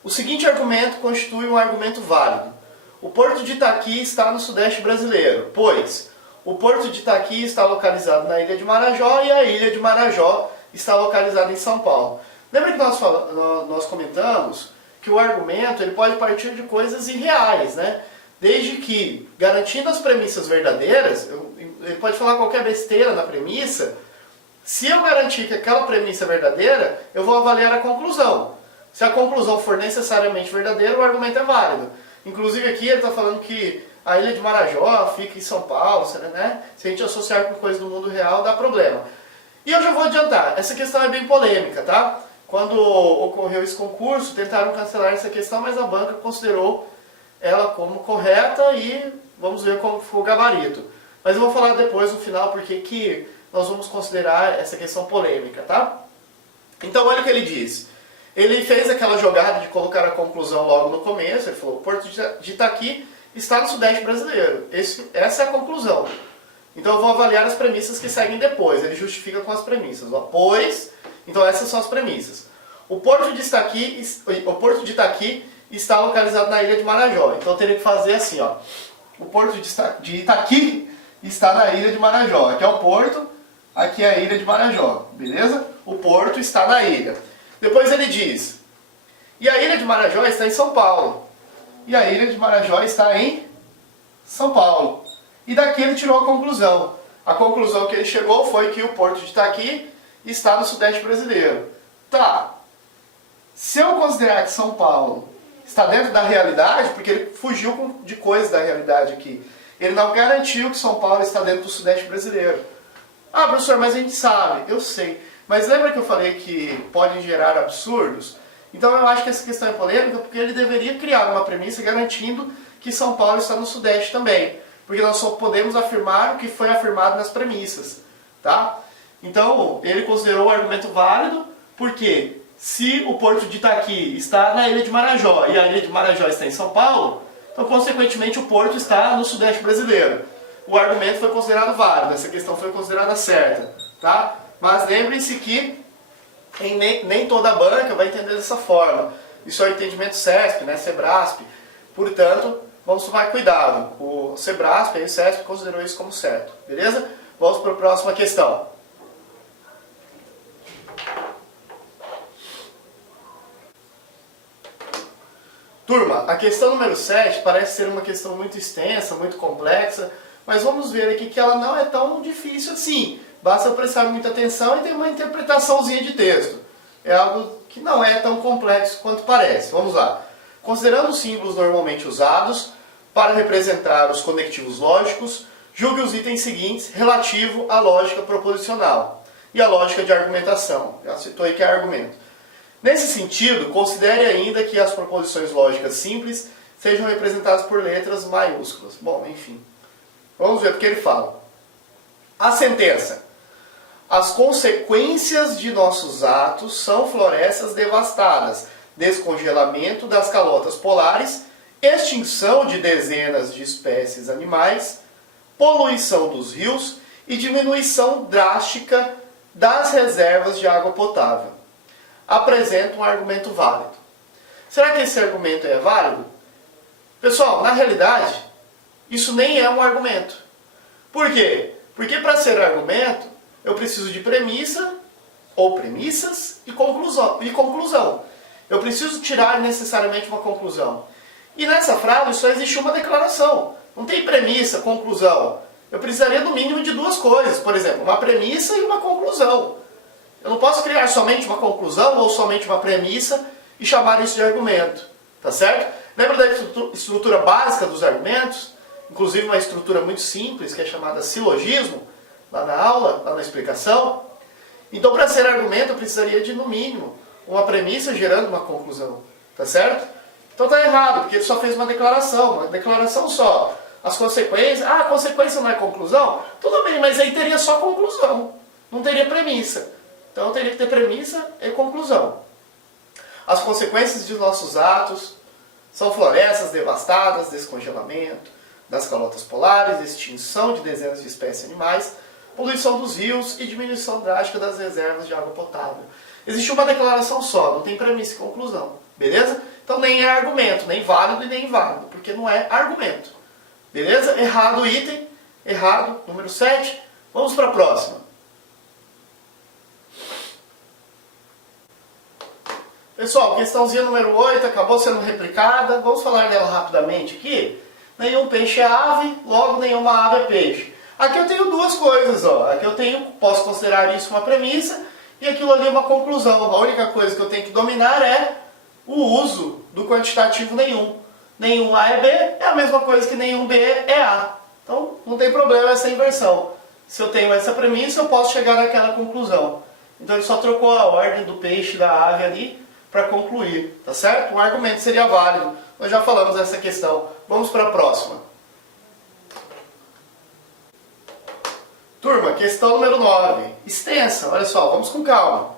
O seguinte argumento constitui um argumento válido. O Porto de Itaqui está no sudeste brasileiro, pois o Porto de Itaqui está localizado na Ilha de Marajó e a Ilha de Marajó está localizada em São Paulo. Lembra que nós comentamos que o argumento ele pode partir de coisas irreais, né? Desde que, garantindo as premissas verdadeiras, ele pode falar qualquer besteira na premissa. Se eu garantir que aquela premissa é verdadeira, eu vou avaliar a conclusão. Se a conclusão for necessariamente verdadeira, o argumento é válido. Inclusive aqui ele está falando que a Ilha de Marajó fica em São Paulo, né? Se a gente associar com coisas do mundo real, dá problema. E eu já vou adiantar, essa questão é bem polêmica, tá? Quando ocorreu esse concurso, tentaram cancelar essa questão, mas a banca considerou ela como correta e vamos ver como foi o gabarito. Mas eu vou falar depois no final porque que nós vamos considerar essa questão polêmica, tá? Então olha o que ele diz. Ele fez aquela jogada de colocar a conclusão logo no começo, ele falou, o Porto de Itaqui está no sudeste brasileiro. Essa é a conclusão. Então eu vou avaliar as premissas que seguem depois. Ele justifica com as premissas. Ó, pois, então essas são as premissas. O Porto de Itaqui está localizado na Ilha de Marajó. Então eu teria que fazer assim, ó. O Porto de Itaqui está na Ilha de Marajó. Aqui é o Porto, aqui é a Ilha de Marajó. Beleza? O Porto está na ilha. Depois ele diz, e a Ilha de Marajó está em São Paulo. E a Ilha de Marajó está em São Paulo. E daqui ele tirou a conclusão. A conclusão que ele chegou foi que o Porto de Itaqui está no sudeste brasileiro. Tá. Se eu considerar que São Paulo está dentro da realidade, porque ele fugiu de coisas da realidade aqui. Ele não garantiu que São Paulo está dentro do sudeste brasileiro. Ah, professor, mas a gente sabe. Eu sei. Mas lembra que eu falei que podem gerar absurdos? Então eu acho que essa questão é polêmica porque ele deveria criar uma premissa garantindo que São Paulo está no sudeste também. Porque nós só podemos afirmar o que foi afirmado nas premissas. Tá? Então ele considerou o argumento válido porque se o Porto de Itaqui está na Ilha de Marajó e a Ilha de Marajó está em São Paulo, então consequentemente o Porto está no sudeste brasileiro. O argumento foi considerado válido, essa questão foi considerada certa. Tá? Mas lembrem-se que nem toda banca vai entender dessa forma. Isso é o entendimento CESP, né, Sebrasp. Portanto, vamos tomar cuidado. O Sebrasp e o CESP considerou isso como certo. Beleza? Vamos para a próxima questão. Turma, a questão número 7 parece ser uma questão muito extensa, muito complexa, mas vamos ver aqui que ela não é tão difícil assim. Basta prestar muita atenção e ter uma interpretaçãozinha de texto. É algo que não é tão complexo quanto parece. Vamos lá. Considerando os símbolos normalmente usados, Para representar os conectivos lógicos, julgue os itens seguintes relativo à lógica proposicional e à lógica de argumentação. Já citou aí que é argumento. Nesse sentido, considere ainda que as proposições lógicas simples sejam representadas por letras maiúsculas. Bom, enfim. Vamos ver o que ele fala. A sentença. As consequências de nossos atos são florestas devastadas, descongelamento das calotas polares, extinção de dezenas de espécies animais, poluição dos rios e diminuição drástica das reservas de água potável. Apresenta um argumento válido. Será que esse argumento é válido? Pessoal, na realidade, isso nem é um argumento. Por quê? Porque para ser argumento, eu preciso de premissa, ou premissas, e conclusão. Eu preciso tirar necessariamente uma conclusão. E nessa frase só existe uma declaração. Não tem premissa, conclusão. Eu precisaria no mínimo de duas coisas. Por exemplo, uma premissa e uma conclusão. Eu não posso criar somente uma conclusão ou somente uma premissa e chamar isso de argumento. Tá certo? Lembra da estrutura básica dos argumentos? Inclusive uma estrutura muito simples, que é chamada silogismo, lá na aula, lá na explicação. Então, para ser argumento, eu precisaria de, no mínimo, uma premissa gerando uma conclusão. Tá certo? Então está errado, porque ele só fez uma declaração só. As consequências, a consequência não é conclusão? Tudo bem, mas aí teria só conclusão, não teria premissa. Então eu teria que ter premissa e conclusão. As consequências de nossos atos são florestas devastadas, descongelamento das calotas polares, extinção de dezenas de espécies animais, poluição dos rios e diminuição drástica das reservas de água potável. Existe uma declaração só, não tem premissa e conclusão. Beleza? Então nem é argumento, nem válido e nem inválido, porque não é argumento. Beleza? Errado o item, errado, número 7. Vamos para a próxima. Pessoal, questãozinha número 8 acabou sendo replicada. Vamos falar dela rapidamente aqui. Nenhum peixe é ave, logo nenhuma ave é peixe. Aqui eu tenho duas coisas. Aqui eu posso considerar isso uma premissa e aquilo ali uma conclusão. A única coisa que eu tenho que dominar é o uso do quantitativo nenhum. Nenhum A é B é a mesma coisa que nenhum B é A. Então não tem problema essa inversão. Se eu tenho essa premissa, eu posso chegar naquela conclusão. Então ele só trocou a ordem do peixe e da ave ali para concluir. Tá certo? Um argumento seria válido. Nós já falamos dessa questão. Vamos para a próxima. Turma, questão número 9. Extensa. Olha só, vamos com calma.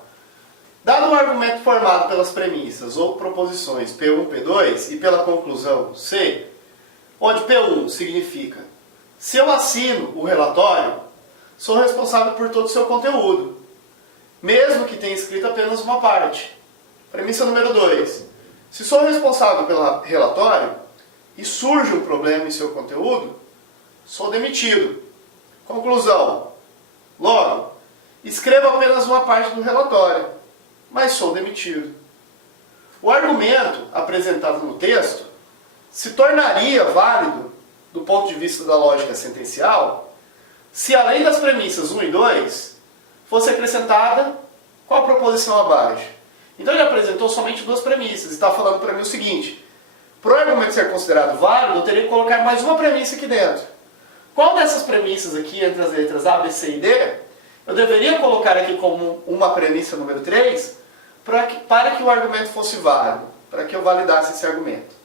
Dado um argumento formado pelas premissas ou proposições P1, P2 e pela conclusão C, onde P1 significa se eu assino o relatório, sou responsável por todo o seu conteúdo, mesmo que tenha escrito apenas uma parte. Premissa número 2. Se sou responsável pelo relatório e surge um problema em seu conteúdo, sou demitido. Conclusão. Logo, escrevo apenas uma parte do relatório, mas sou demitido. O argumento apresentado no texto se tornaria válido do ponto de vista da lógica sentencial se, além das premissas 1 e 2, fosse acrescentada qual proposição abaixo. Então ele apresentou somente duas premissas e está falando para mim o seguinte: para o argumento ser considerado válido, eu teria que colocar mais uma premissa aqui dentro. Qual dessas premissas aqui, entre as letras A, B, C e D, eu deveria colocar aqui como uma premissa número 3 para que o argumento fosse válido, para que eu validasse esse argumento?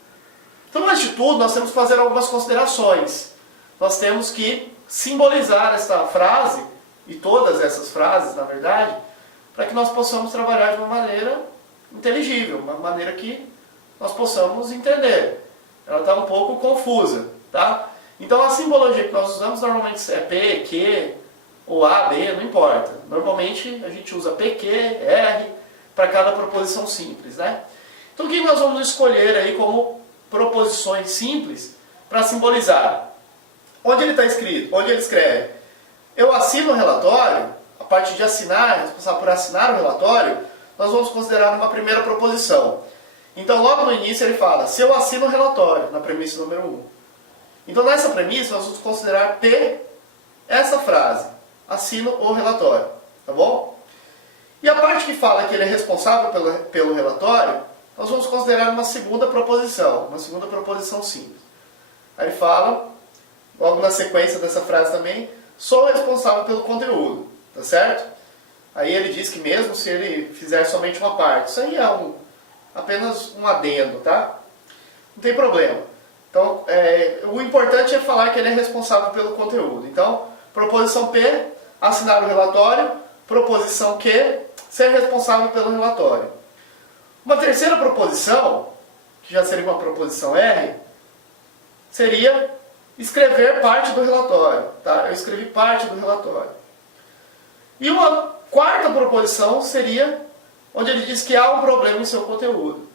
Então, antes de tudo, nós temos que fazer algumas considerações. Nós temos que simbolizar esta frase, e todas essas frases, na verdade, para que nós possamos trabalhar de uma maneira inteligível, uma maneira que nós possamos entender. Ela está um pouco confusa, tá? Então a simbologia que nós usamos normalmente é P, Q, ou A, B, não importa. Normalmente a gente usa P, Q, R para cada proposição simples, né? Então o que nós vamos escolher aí como proposições simples para simbolizar? Onde ele está escrito? Onde ele escreve? Eu assino o relatório. A parte de assinar, responsável por assinar o relatório, nós vamos considerar uma primeira proposição. Então logo no início ele fala, se eu assino o relatório, na premissa número 1. Então nessa premissa nós vamos considerar P, essa frase, assino o relatório, tá bom? E a parte que fala que ele é responsável pelo relatório, nós vamos considerar uma segunda proposição simples. Aí ele fala, logo na sequência dessa frase também, sou responsável pelo conteúdo, tá certo? Aí ele diz que mesmo se ele fizer somente uma parte, isso aí é apenas um adendo, tá? Não tem problema. Então, o importante é falar que ele é responsável pelo conteúdo. Então, proposição P, assinar o relatório. Proposição Q, ser responsável pelo relatório. Uma terceira proposição, que já seria uma proposição R, seria escrever parte do relatório. Tá? Eu escrevi parte do relatório. E uma quarta proposição seria onde ele diz que há um problema em seu conteúdo.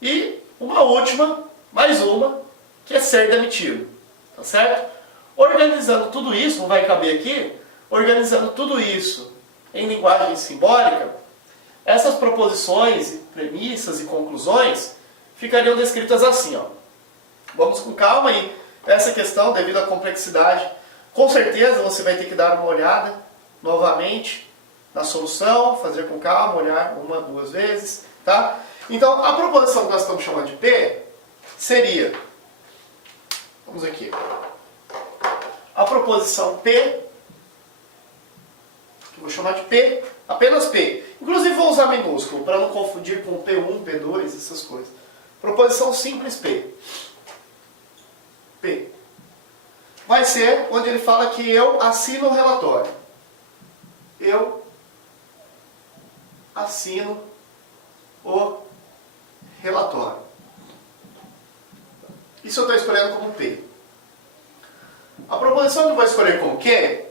E uma última, mais uma, que é ser demitido. Tá certo? Organizando tudo isso, não vai caber aqui, organizando tudo isso em linguagem simbólica, essas proposições, premissas e conclusões ficariam descritas assim. Ó. Vamos com calma aí. Essa questão, devido à complexidade, com certeza você vai ter que dar uma olhada novamente na solução, fazer com calma, olhar uma, duas vezes. Tá? Então, a proposição que nós estamos chamando de P seria, vamos aqui, a proposição P, que eu vou chamar de P, apenas P. Inclusive vou usar minúsculo, para não confundir com P1, P2, essas coisas. Proposição simples P. P. Vai ser onde ele fala que eu assino o relatório. Eu assino o relatório. Isso eu estou escolhendo como P. A proposição que eu vou escolher como Q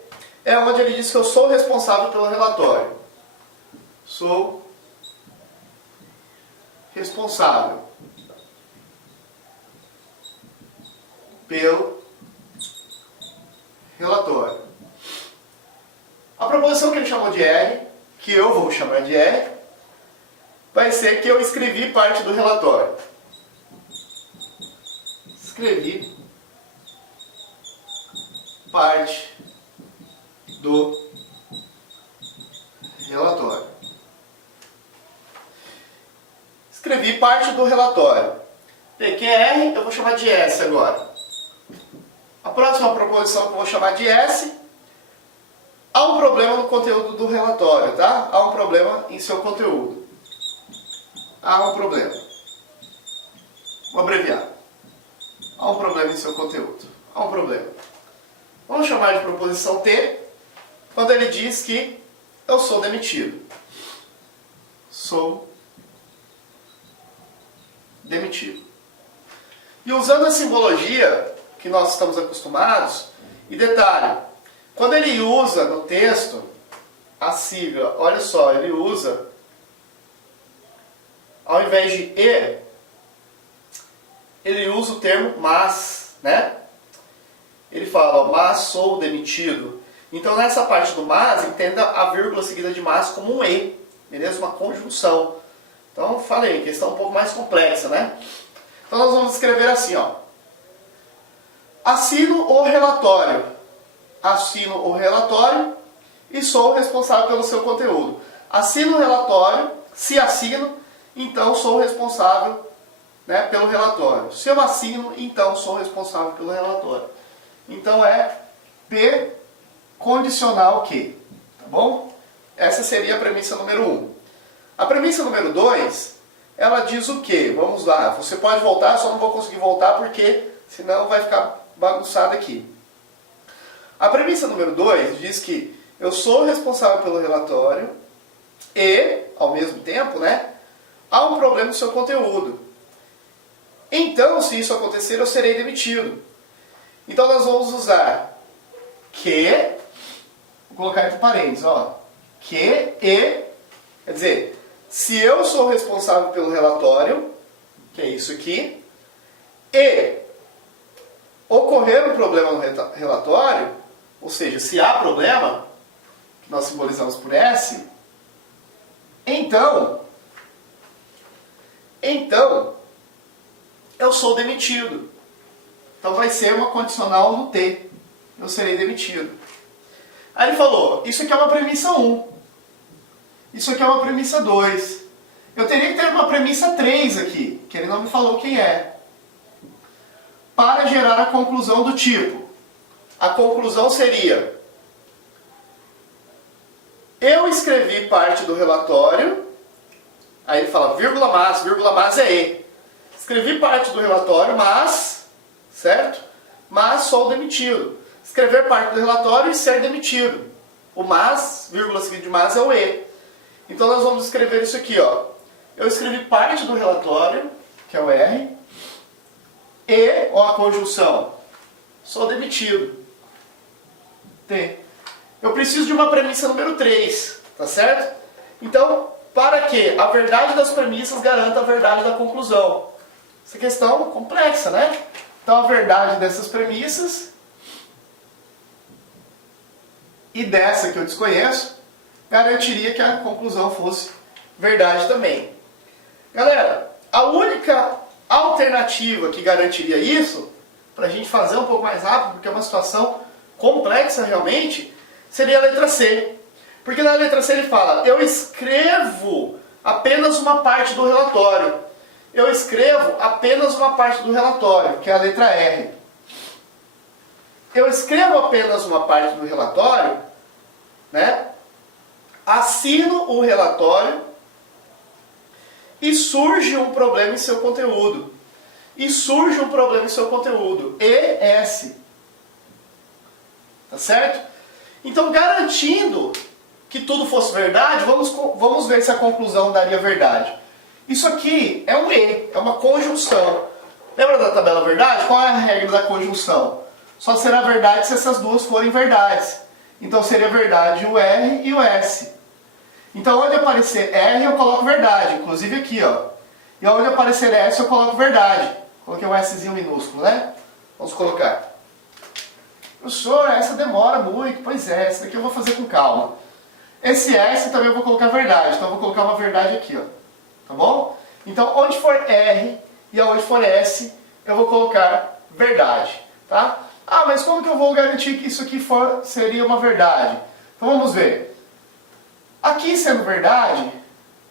é onde ele diz que eu sou responsável pelo relatório. Sou responsável pelo relatório. A proposição que ele chamou de R, que eu vou chamar de R, vai ser que eu escrevi parte do relatório. Escrevi parte do relatório. Escrevi parte do relatório. PQR eu vou chamar de S agora. A próxima proposição que eu vou chamar de S, há um problema no conteúdo do relatório, tá? Há um problema em seu conteúdo. Há um problema. Vou abreviar. Há um problema em seu conteúdo. Há um problema. Vamos chamar de proposição T, quando ele diz que eu sou demitido. Sou demitido. E usando a simbologia que nós estamos acostumados, e detalhe, quando ele usa no texto a sigla, olha só, ele usa, ao invés de E, ele usa o termo mas, né? Ele fala, ó, mas sou demitido. Então nessa parte do mas, entenda a vírgula seguida de mas como um E, beleza? Uma conjunção. Então falei, questão um pouco mais complexa, né? Então nós vamos escrever assim, ó. Assino o relatório. Assino o relatório e sou responsável pelo seu conteúdo. Assino o relatório, se assino, então sou responsável, né, pelo relatório. Se eu assino, então sou responsável pelo relatório. Então é P condicional Q, tá bom? Essa seria a premissa número 1. A premissa número 2, ela diz o quê? Vamos lá, você pode voltar, só não vou conseguir voltar porque senão vai ficar bagunçado aqui. A premissa número 2 diz que eu sou responsável pelo relatório e, ao mesmo tempo, né, há um problema no seu conteúdo. Então, se isso acontecer, eu serei demitido. Então, nós vamos usar que, vou colocar entre parênteses, ó, que e, quer dizer, se eu sou responsável pelo relatório, que é isso aqui, e ocorrer um problema no relatório, ou seja, se há problema, que nós simbolizamos por S, então, eu sou demitido. Então vai ser uma condicional no T. Eu serei demitido. Aí ele falou, isso aqui é uma premissa 1. Isso aqui é uma premissa 2. Eu teria que ter uma premissa 3 aqui, que ele não me falou quem é. para gerar a conclusão do tipo. A conclusão seria: eu escrevi parte do relatório, aí ele fala vírgula mas é E. Escrevi parte do relatório, mas, certo? Mas sou demitido. Escrever parte do relatório e ser demitido. O mas, vírgula seguida de mas, é o E. Então nós vamos escrever isso aqui, ó. Eu escrevi parte do relatório, que é o R, e, ó a conjunção, sou demitido. T. Eu preciso de uma premissa número 3, tá certo? Então, para que a verdade das premissas garanta a verdade da conclusão. Essa questão complexa, né? Então, a verdade dessas premissas e dessa que eu desconheço garantiria que a conclusão fosse verdade também. Galera, a única alternativa que garantiria isso, para a gente fazer um pouco mais rápido, porque é uma situação complexa realmente, seria a letra C. Porque na letra C ele fala: eu escrevo apenas uma parte do relatório. Eu escrevo apenas uma parte do relatório, que é a letra R. Eu escrevo apenas uma parte do relatório, né? Assino o relatório e surge um problema em seu conteúdo. E surge um problema em seu conteúdo. ES. Tá certo? Então, garantindo que tudo fosse verdade, vamos ver se a conclusão daria verdade. Isso aqui é um E, é uma conjunção. Lembra da tabela verdade? Qual é a regra da conjunção? Só será verdade se essas duas forem verdades. Então seria verdade o R e o S. Então onde aparecer R eu coloco verdade, inclusive aqui, ó. E onde aparecer S eu coloco verdade. Coloquei um Szinho minúsculo, né? Vamos colocar. Professor, essa demora muito. Pois é, essa daqui eu vou fazer com calma. Esse S também eu vou colocar verdade, então eu vou colocar uma verdade aqui, ó. Tá bom? Então onde for R e onde for S eu vou colocar verdade, tá? Ah, mas como que eu vou garantir que isso aqui seria uma verdade? Então vamos ver. Aqui sendo verdade,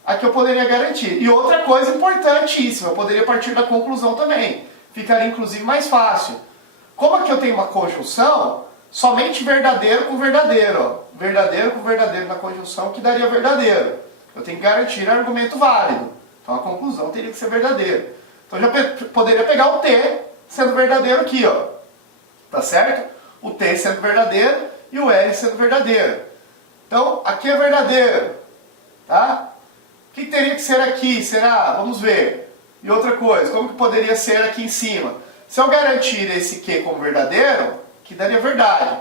aqui eu poderia garantir. E outra coisa importantíssima, eu poderia partir da conclusão também. Ficaria inclusive mais fácil. Como aqui eu tenho uma conjunção, somente verdadeiro com verdadeiro. Ó. Verdadeiro com verdadeiro na conjunção que daria verdadeiro. Eu tenho que garantir argumento válido. Então a conclusão teria que ser verdadeira. Então eu já poderia pegar o T sendo verdadeiro aqui, ó. Tá certo? O T sendo verdadeiro e o R sendo verdadeiro. Então, aqui é verdadeiro. Tá? O que teria que ser aqui? Será? Vamos ver. E outra coisa, como que poderia ser aqui em cima? Se eu garantir esse Q como verdadeiro, que daria verdade.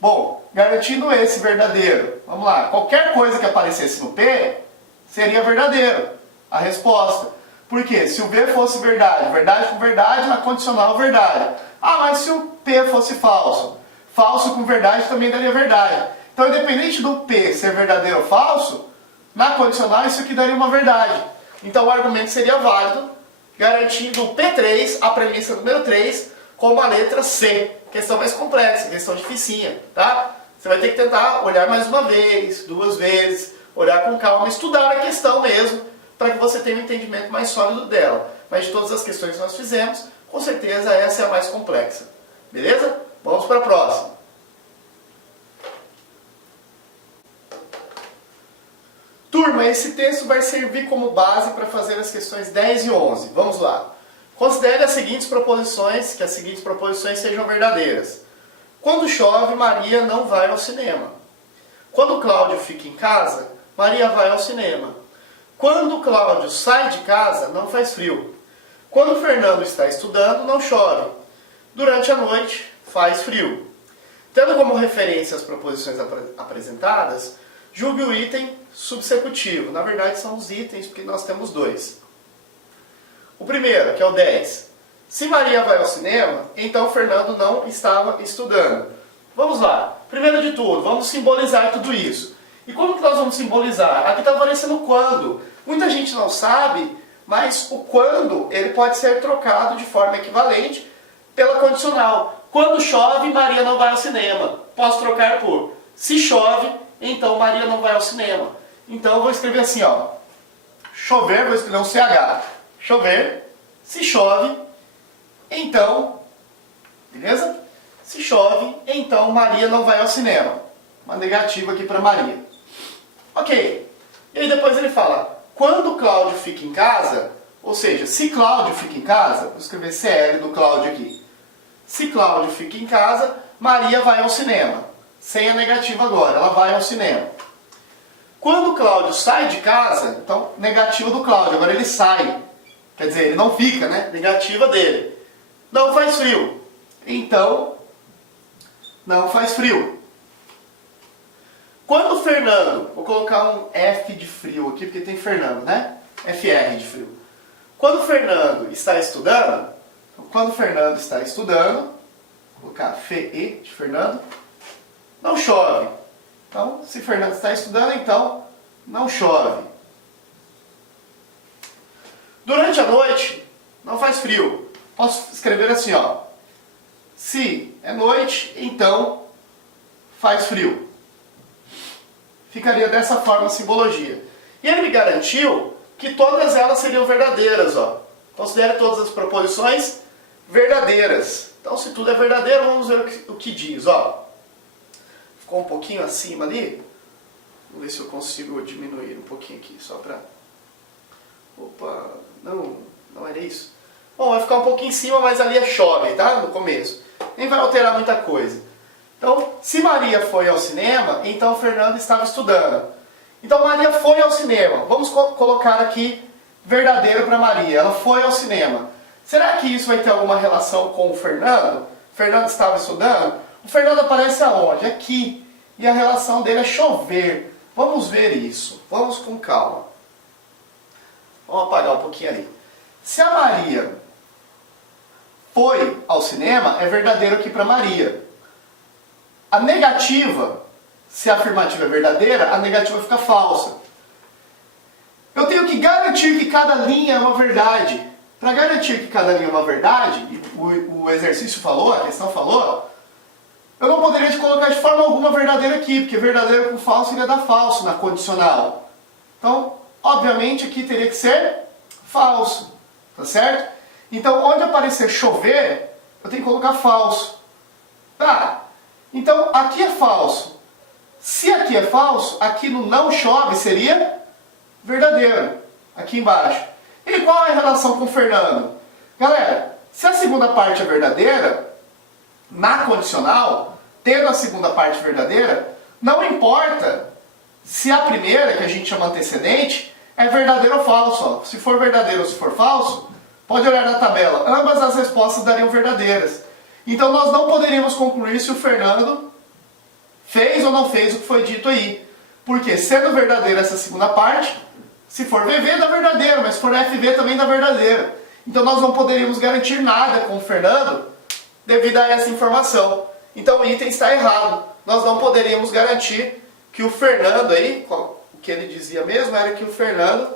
Bom, garantindo esse verdadeiro, vamos lá, qualquer coisa que aparecesse no P, seria verdadeiro. A resposta. Por quê? Se o V fosse verdade, verdade com verdade, na condicional verdade. Ah, mas se o P fosse falso? Falso com verdade também daria verdade. Então, independente do P ser verdadeiro ou falso, na condicional isso aqui daria uma verdade. Então o argumento seria válido, garantindo o P3, a premissa número 3, como a letra C. Questão mais complexa, questão dificinha, tá? Você vai ter que tentar olhar mais uma vez, 2 vezes, olhar com calma, estudar a questão mesmo, para que você tenha um entendimento mais sólido dela. Mas de todas as questões que nós fizemos, com certeza essa é a mais complexa. Beleza? Vamos para a próxima. Turma, esse texto vai servir como base para fazer as questões 10 e 11. Vamos lá. Considere as seguintes proposições, que as seguintes proposições sejam verdadeiras. Quando chove, Maria não vai ao cinema. Quando Cláudio fica em casa, Maria vai ao cinema. Quando Cláudio sai de casa, não faz frio. Quando Fernando está estudando, não chove. Durante a noite, faz frio. Tendo como referência as proposições apresentadas, julgue o item subsecutivo. Na verdade, são os itens, porque nós temos 2. O primeiro, que é o 10. Se Maria vai ao cinema, então Fernando não estava estudando. Vamos lá. Primeiro de tudo, vamos simbolizar tudo isso. E como que nós vamos simbolizar? Aqui está aparecendo o quando. Muita gente não sabe, mas o quando ele pode ser trocado de forma equivalente pela condicional. Quando chove, Maria não vai ao cinema. Posso trocar por se chove, então Maria não vai ao cinema. Então eu vou escrever assim, ó. Chover, vou escrever um CH. Chover, se chove, então beleza? Se chove, então Maria não vai ao cinema. Uma negativa aqui para Maria. Ok. E aí depois ele fala, quando Cláudio fica em casa, ou seja, se Cláudio fica em casa, vou escrever CL do Cláudio aqui. Se Cláudio fica em casa, Maria vai ao cinema. Sem a negativa agora, ela vai ao cinema. Quando Cláudio sai de casa, então, negativa do Cláudio, agora ele sai. Quer dizer, ele não fica, né? Negativa dele. Não faz frio. Então, não faz frio. Quando Fernando, vou colocar um F de frio aqui, porque tem Fernando, né? FR de frio. Quando Fernando está estudando, vou colocar FE de Fernando, não chove. Então, se Fernando está estudando, então não chove. Durante a noite, não faz frio. Posso escrever assim, ó. Se é noite, então faz frio. Ficaria dessa forma a simbologia. E ele me garantiu que todas elas seriam verdadeiras, ó. Considere todas as proposições verdadeiras. Então, se tudo é verdadeiro, vamos ver o que diz, ó. Ficou um pouquinho acima ali. Vamos ver se eu consigo diminuir um pouquinho aqui, só para... Opa, não era isso. Bom, vai ficar um pouquinho em cima, mas ali é chove, tá? No começo. Nem vai alterar muita coisa. Então, se Maria foi ao cinema, então Fernando estava estudando. Então, Maria foi ao cinema. Vamos colocar aqui verdadeiro para Maria. Ela foi ao cinema. Será que isso vai ter alguma relação com o Fernando? Fernando estava estudando? O Fernando aparece aonde? Aqui. E a relação dele é chover. Vamos ver isso. Vamos com calma. Vamos apagar um pouquinho ali. Se a Maria foi ao cinema, é verdadeiro aqui para Maria. A negativa, se a afirmativa é verdadeira, a negativa fica falsa. Eu tenho que garantir que cada linha é uma verdade. Para garantir que cada linha é uma verdade, e o exercício falou, a questão falou, eu não poderia colocar de forma alguma verdadeiro aqui, porque verdadeiro com falso iria dar falso na condicional. Então, obviamente aqui teria que ser falso, tá certo? Então, onde aparecer chover, eu tenho que colocar falso. Tá, então aqui é falso. Se aqui é falso, aqui no não chove seria verdadeiro, aqui embaixo. E qual é a relação com o Fernando? Galera, se a segunda parte é verdadeira, na condicional, tendo a segunda parte verdadeira, não importa se a primeira, que a gente chama antecedente, é verdadeiro ou falso. Ó. Se for verdadeiro ou se for falso, pode olhar na tabela. Ambas as respostas dariam verdadeiras. Então nós não poderíamos concluir se o Fernando fez ou não fez o que foi dito aí. Porque sendo verdadeira essa segunda parte, se for VV dá verdadeiro, mas se for FV também dá verdadeiro. Então nós não poderíamos garantir nada com o Fernando devido a essa informação. Então o item está errado. Nós não poderíamos garantir que o Fernando aí, o que ele dizia mesmo era que o Fernando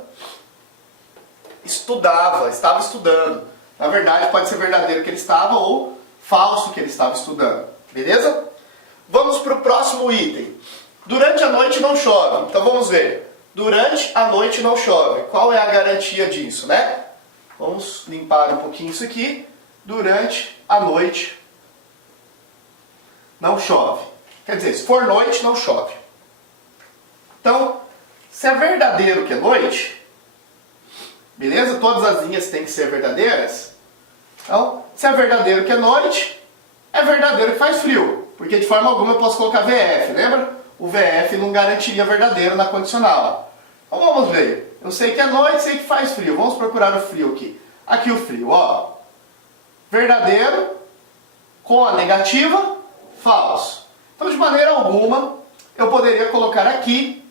estava estudando. Na verdade pode ser verdadeiro que ele estava ou falso que ele estava estudando. Beleza? Vamos para o próximo item. Durante a noite não chove. Então vamos ver. Durante a noite não chove. Qual é a garantia disso, né? Vamos limpar um pouquinho isso aqui. Durante a noite não chove. Quer dizer, se for noite, não chove. Então, se é verdadeiro que é noite, beleza? Todas as linhas têm que ser verdadeiras. Então, se é verdadeiro que é noite, é verdadeiro que faz frio. Porque de forma alguma eu posso colocar VF, lembra? O VF não garantiria verdadeiro na condicional. Então vamos ver. Eu sei que é noite, sei que faz frio. Vamos procurar o frio aqui. Aqui o frio, ó. Verdadeiro, com a negativa, falso. Então de maneira alguma, eu poderia colocar aqui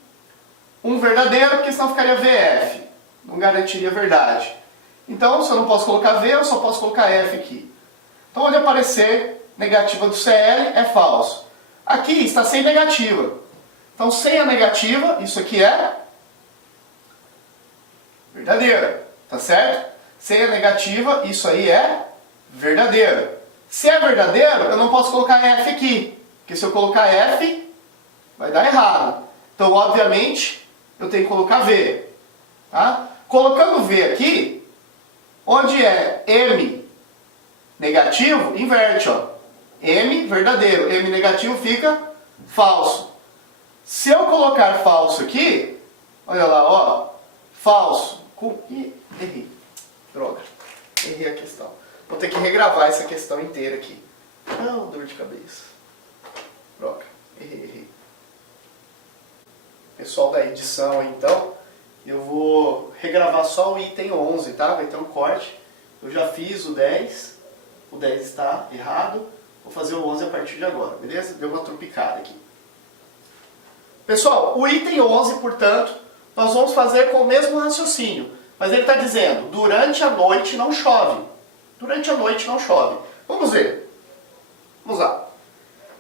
um verdadeiro, porque senão ficaria VF. Não garantiria verdade. Então, se eu não posso colocar V, eu só posso colocar F aqui. Então, onde aparecer negativa do CL é falso. Aqui está sem negativa. Então, sem a negativa, isso aqui é verdadeiro. Tá certo? Sem a negativa, isso aí é verdadeiro. Se é verdadeiro, eu não posso colocar F aqui. Porque se eu colocar F, vai dar errado. Então, obviamente, eu tenho que colocar V. Tá? Colocando V aqui, onde é M negativo, inverte. Ó. M verdadeiro, M negativo fica falso. Se eu colocar falso aqui, olha lá, ó, falso. Ih, errei. Droga, errei a questão. Vou ter que regravar essa questão inteira aqui. Não, dor de cabeça. Droga, errei. Pessoal da edição, então, eu vou regravar só o item 11, tá? Vai ter um corte. Eu já fiz o 10 está errado. Vou fazer o 11 a partir de agora, beleza? Deu uma tropicada aqui. Pessoal, o item 11, portanto, nós vamos fazer com o mesmo raciocínio. Mas ele está dizendo, durante a noite não chove. Durante a noite não chove. Vamos ver. Vamos lá.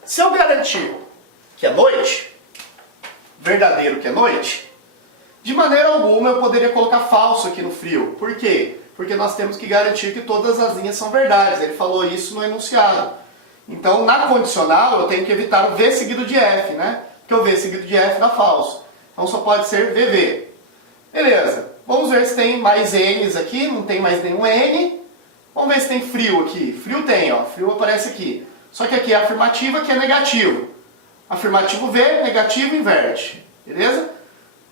Se eu garantir que é noite, verdadeiro que é noite, de maneira alguma eu poderia colocar falso aqui no frio. Por quê? Porque nós temos que garantir que todas as linhas são verdades. Ele falou isso no enunciado. Então, na condicional, eu tenho que evitar o V seguido de F, né? Porque o V seguido de F dá falso. Então, só pode ser VV. Beleza. Vamos ver se tem mais N's aqui. Não tem mais nenhum N. Vamos ver se tem frio aqui. Frio tem, ó. Frio aparece aqui. Só que aqui é afirmativo, aqui é negativo. Afirmativo V, negativo inverte. Beleza?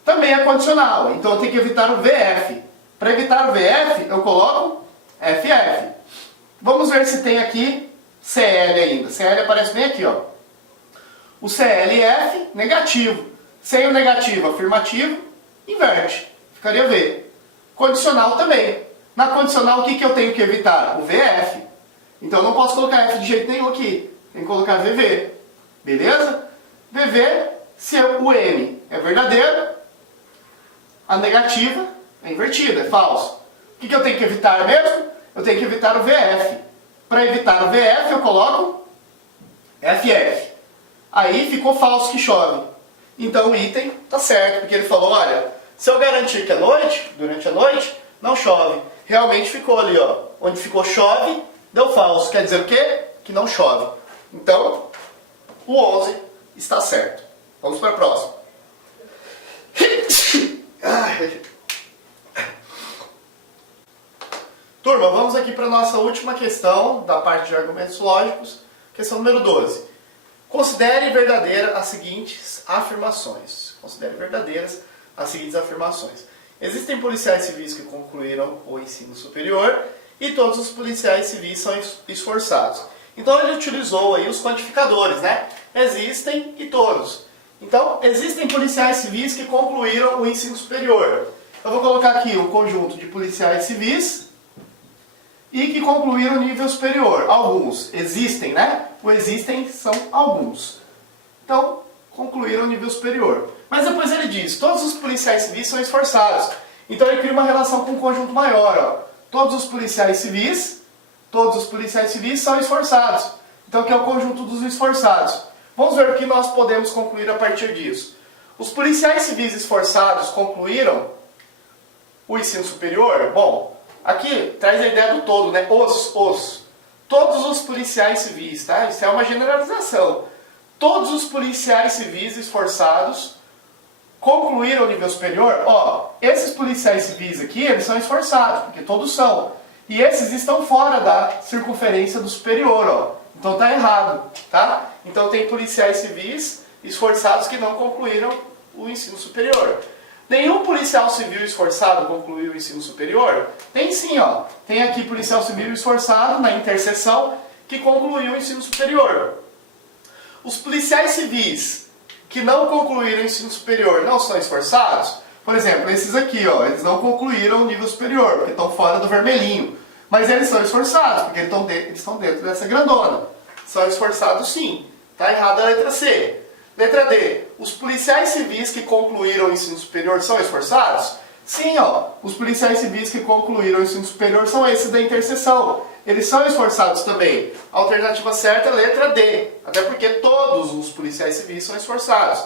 Também é condicional. Então, eu tenho que evitar o VF. Para evitar o VF, eu coloco FF. Vamos ver se tem aqui CL ainda. CL aparece bem aqui, ó. O CLF, negativo. Sem o negativo, afirmativo, inverte. Ficaria V. Condicional também. Na condicional, o que eu tenho que evitar? O VF. Então, eu não posso colocar F de jeito nenhum aqui. Tem que colocar VV. Beleza? VV, se o M é verdadeiro, a negativa é invertida, é falso. O que eu tenho que evitar mesmo? Eu tenho que evitar o VF. Para evitar o VF, eu coloco FF. Aí ficou falso que chove. Então o item está certo, porque ele falou, olha, se eu garantir que é noite, durante a noite, não chove. Realmente ficou ali, ó. Onde ficou chove, deu falso. Quer dizer o quê? Que não chove. Então, o 11 está certo. Vamos para a próxima. Turma, vamos aqui para a nossa última questão da parte de argumentos lógicos. Questão número 12. Considere verdadeira as seguintes afirmações. Considere verdadeiras as seguintes afirmações. Existem policiais civis que concluíram o ensino superior e todos os policiais civis são esforçados. Então ele utilizou aí os quantificadores, né? Existem e todos. Então, existem policiais civis que concluíram o ensino superior. Eu vou colocar aqui um conjunto de policiais civis e que concluíram o nível superior. Alguns existem, né? O existem são alguns. Então, concluíram o nível superior. Mas depois ele diz, todos os policiais civis são esforçados. Então ele cria uma relação com um conjunto maior. Ó. Todos os policiais civis são esforçados. Então aqui é o conjunto dos esforçados. Vamos ver o que nós podemos concluir a partir disso. Os policiais civis esforçados concluíram o ensino superior? Bom, aqui traz a ideia do todo, né? Todos os policiais civis, tá? Isso é uma generalização. Todos os policiais civis esforçados concluíram o nível superior. Ó, esses policiais civis aqui, eles são esforçados, porque todos são. E esses estão fora da circunferência do superior, ó. Então tá errado, tá? Então tem policiais civis esforçados que não concluíram o ensino superior. Nenhum policial civil esforçado concluiu o ensino superior? Tem sim, ó. Tem aqui policial civil esforçado na interseção que concluiu o ensino superior. Os policiais civis que não concluíram o ensino superior não são esforçados? Por exemplo, esses aqui, ó, eles não concluíram o nível superior, porque estão fora do vermelhinho. Mas eles são esforçados, porque eles estão dentro dessa grandona. São esforçados sim. Está errada a letra C. Letra D. Os policiais civis que concluíram o ensino superior são esforçados? Sim, ó. Os policiais civis que concluíram o ensino superior são esses da interseção. Eles são esforçados também. A alternativa certa é a letra D. Até porque todos os policiais civis são esforçados.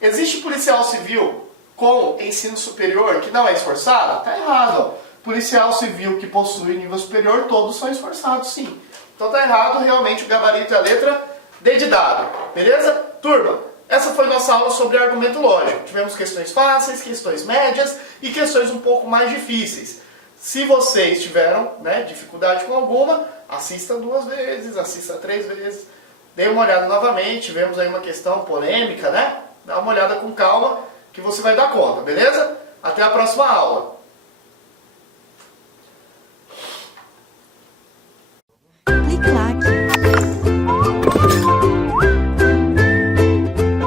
Existe policial civil com ensino superior que não é esforçado? Está errado, ó. Policial civil que possui nível superior, todos são esforçados, sim. Então está errado, realmente o gabarito é a letra D de dado. Beleza? Turma, essa foi nossa aula sobre argumento lógico. Tivemos questões fáceis, questões médias e questões um pouco mais difíceis. Se vocês tiveram dificuldade com alguma, assista 2 vezes, assista 3 vezes. Dê uma olhada novamente, vemos aí uma questão polêmica, né? Dá uma olhada com calma que você vai dar conta, beleza? Até a próxima aula.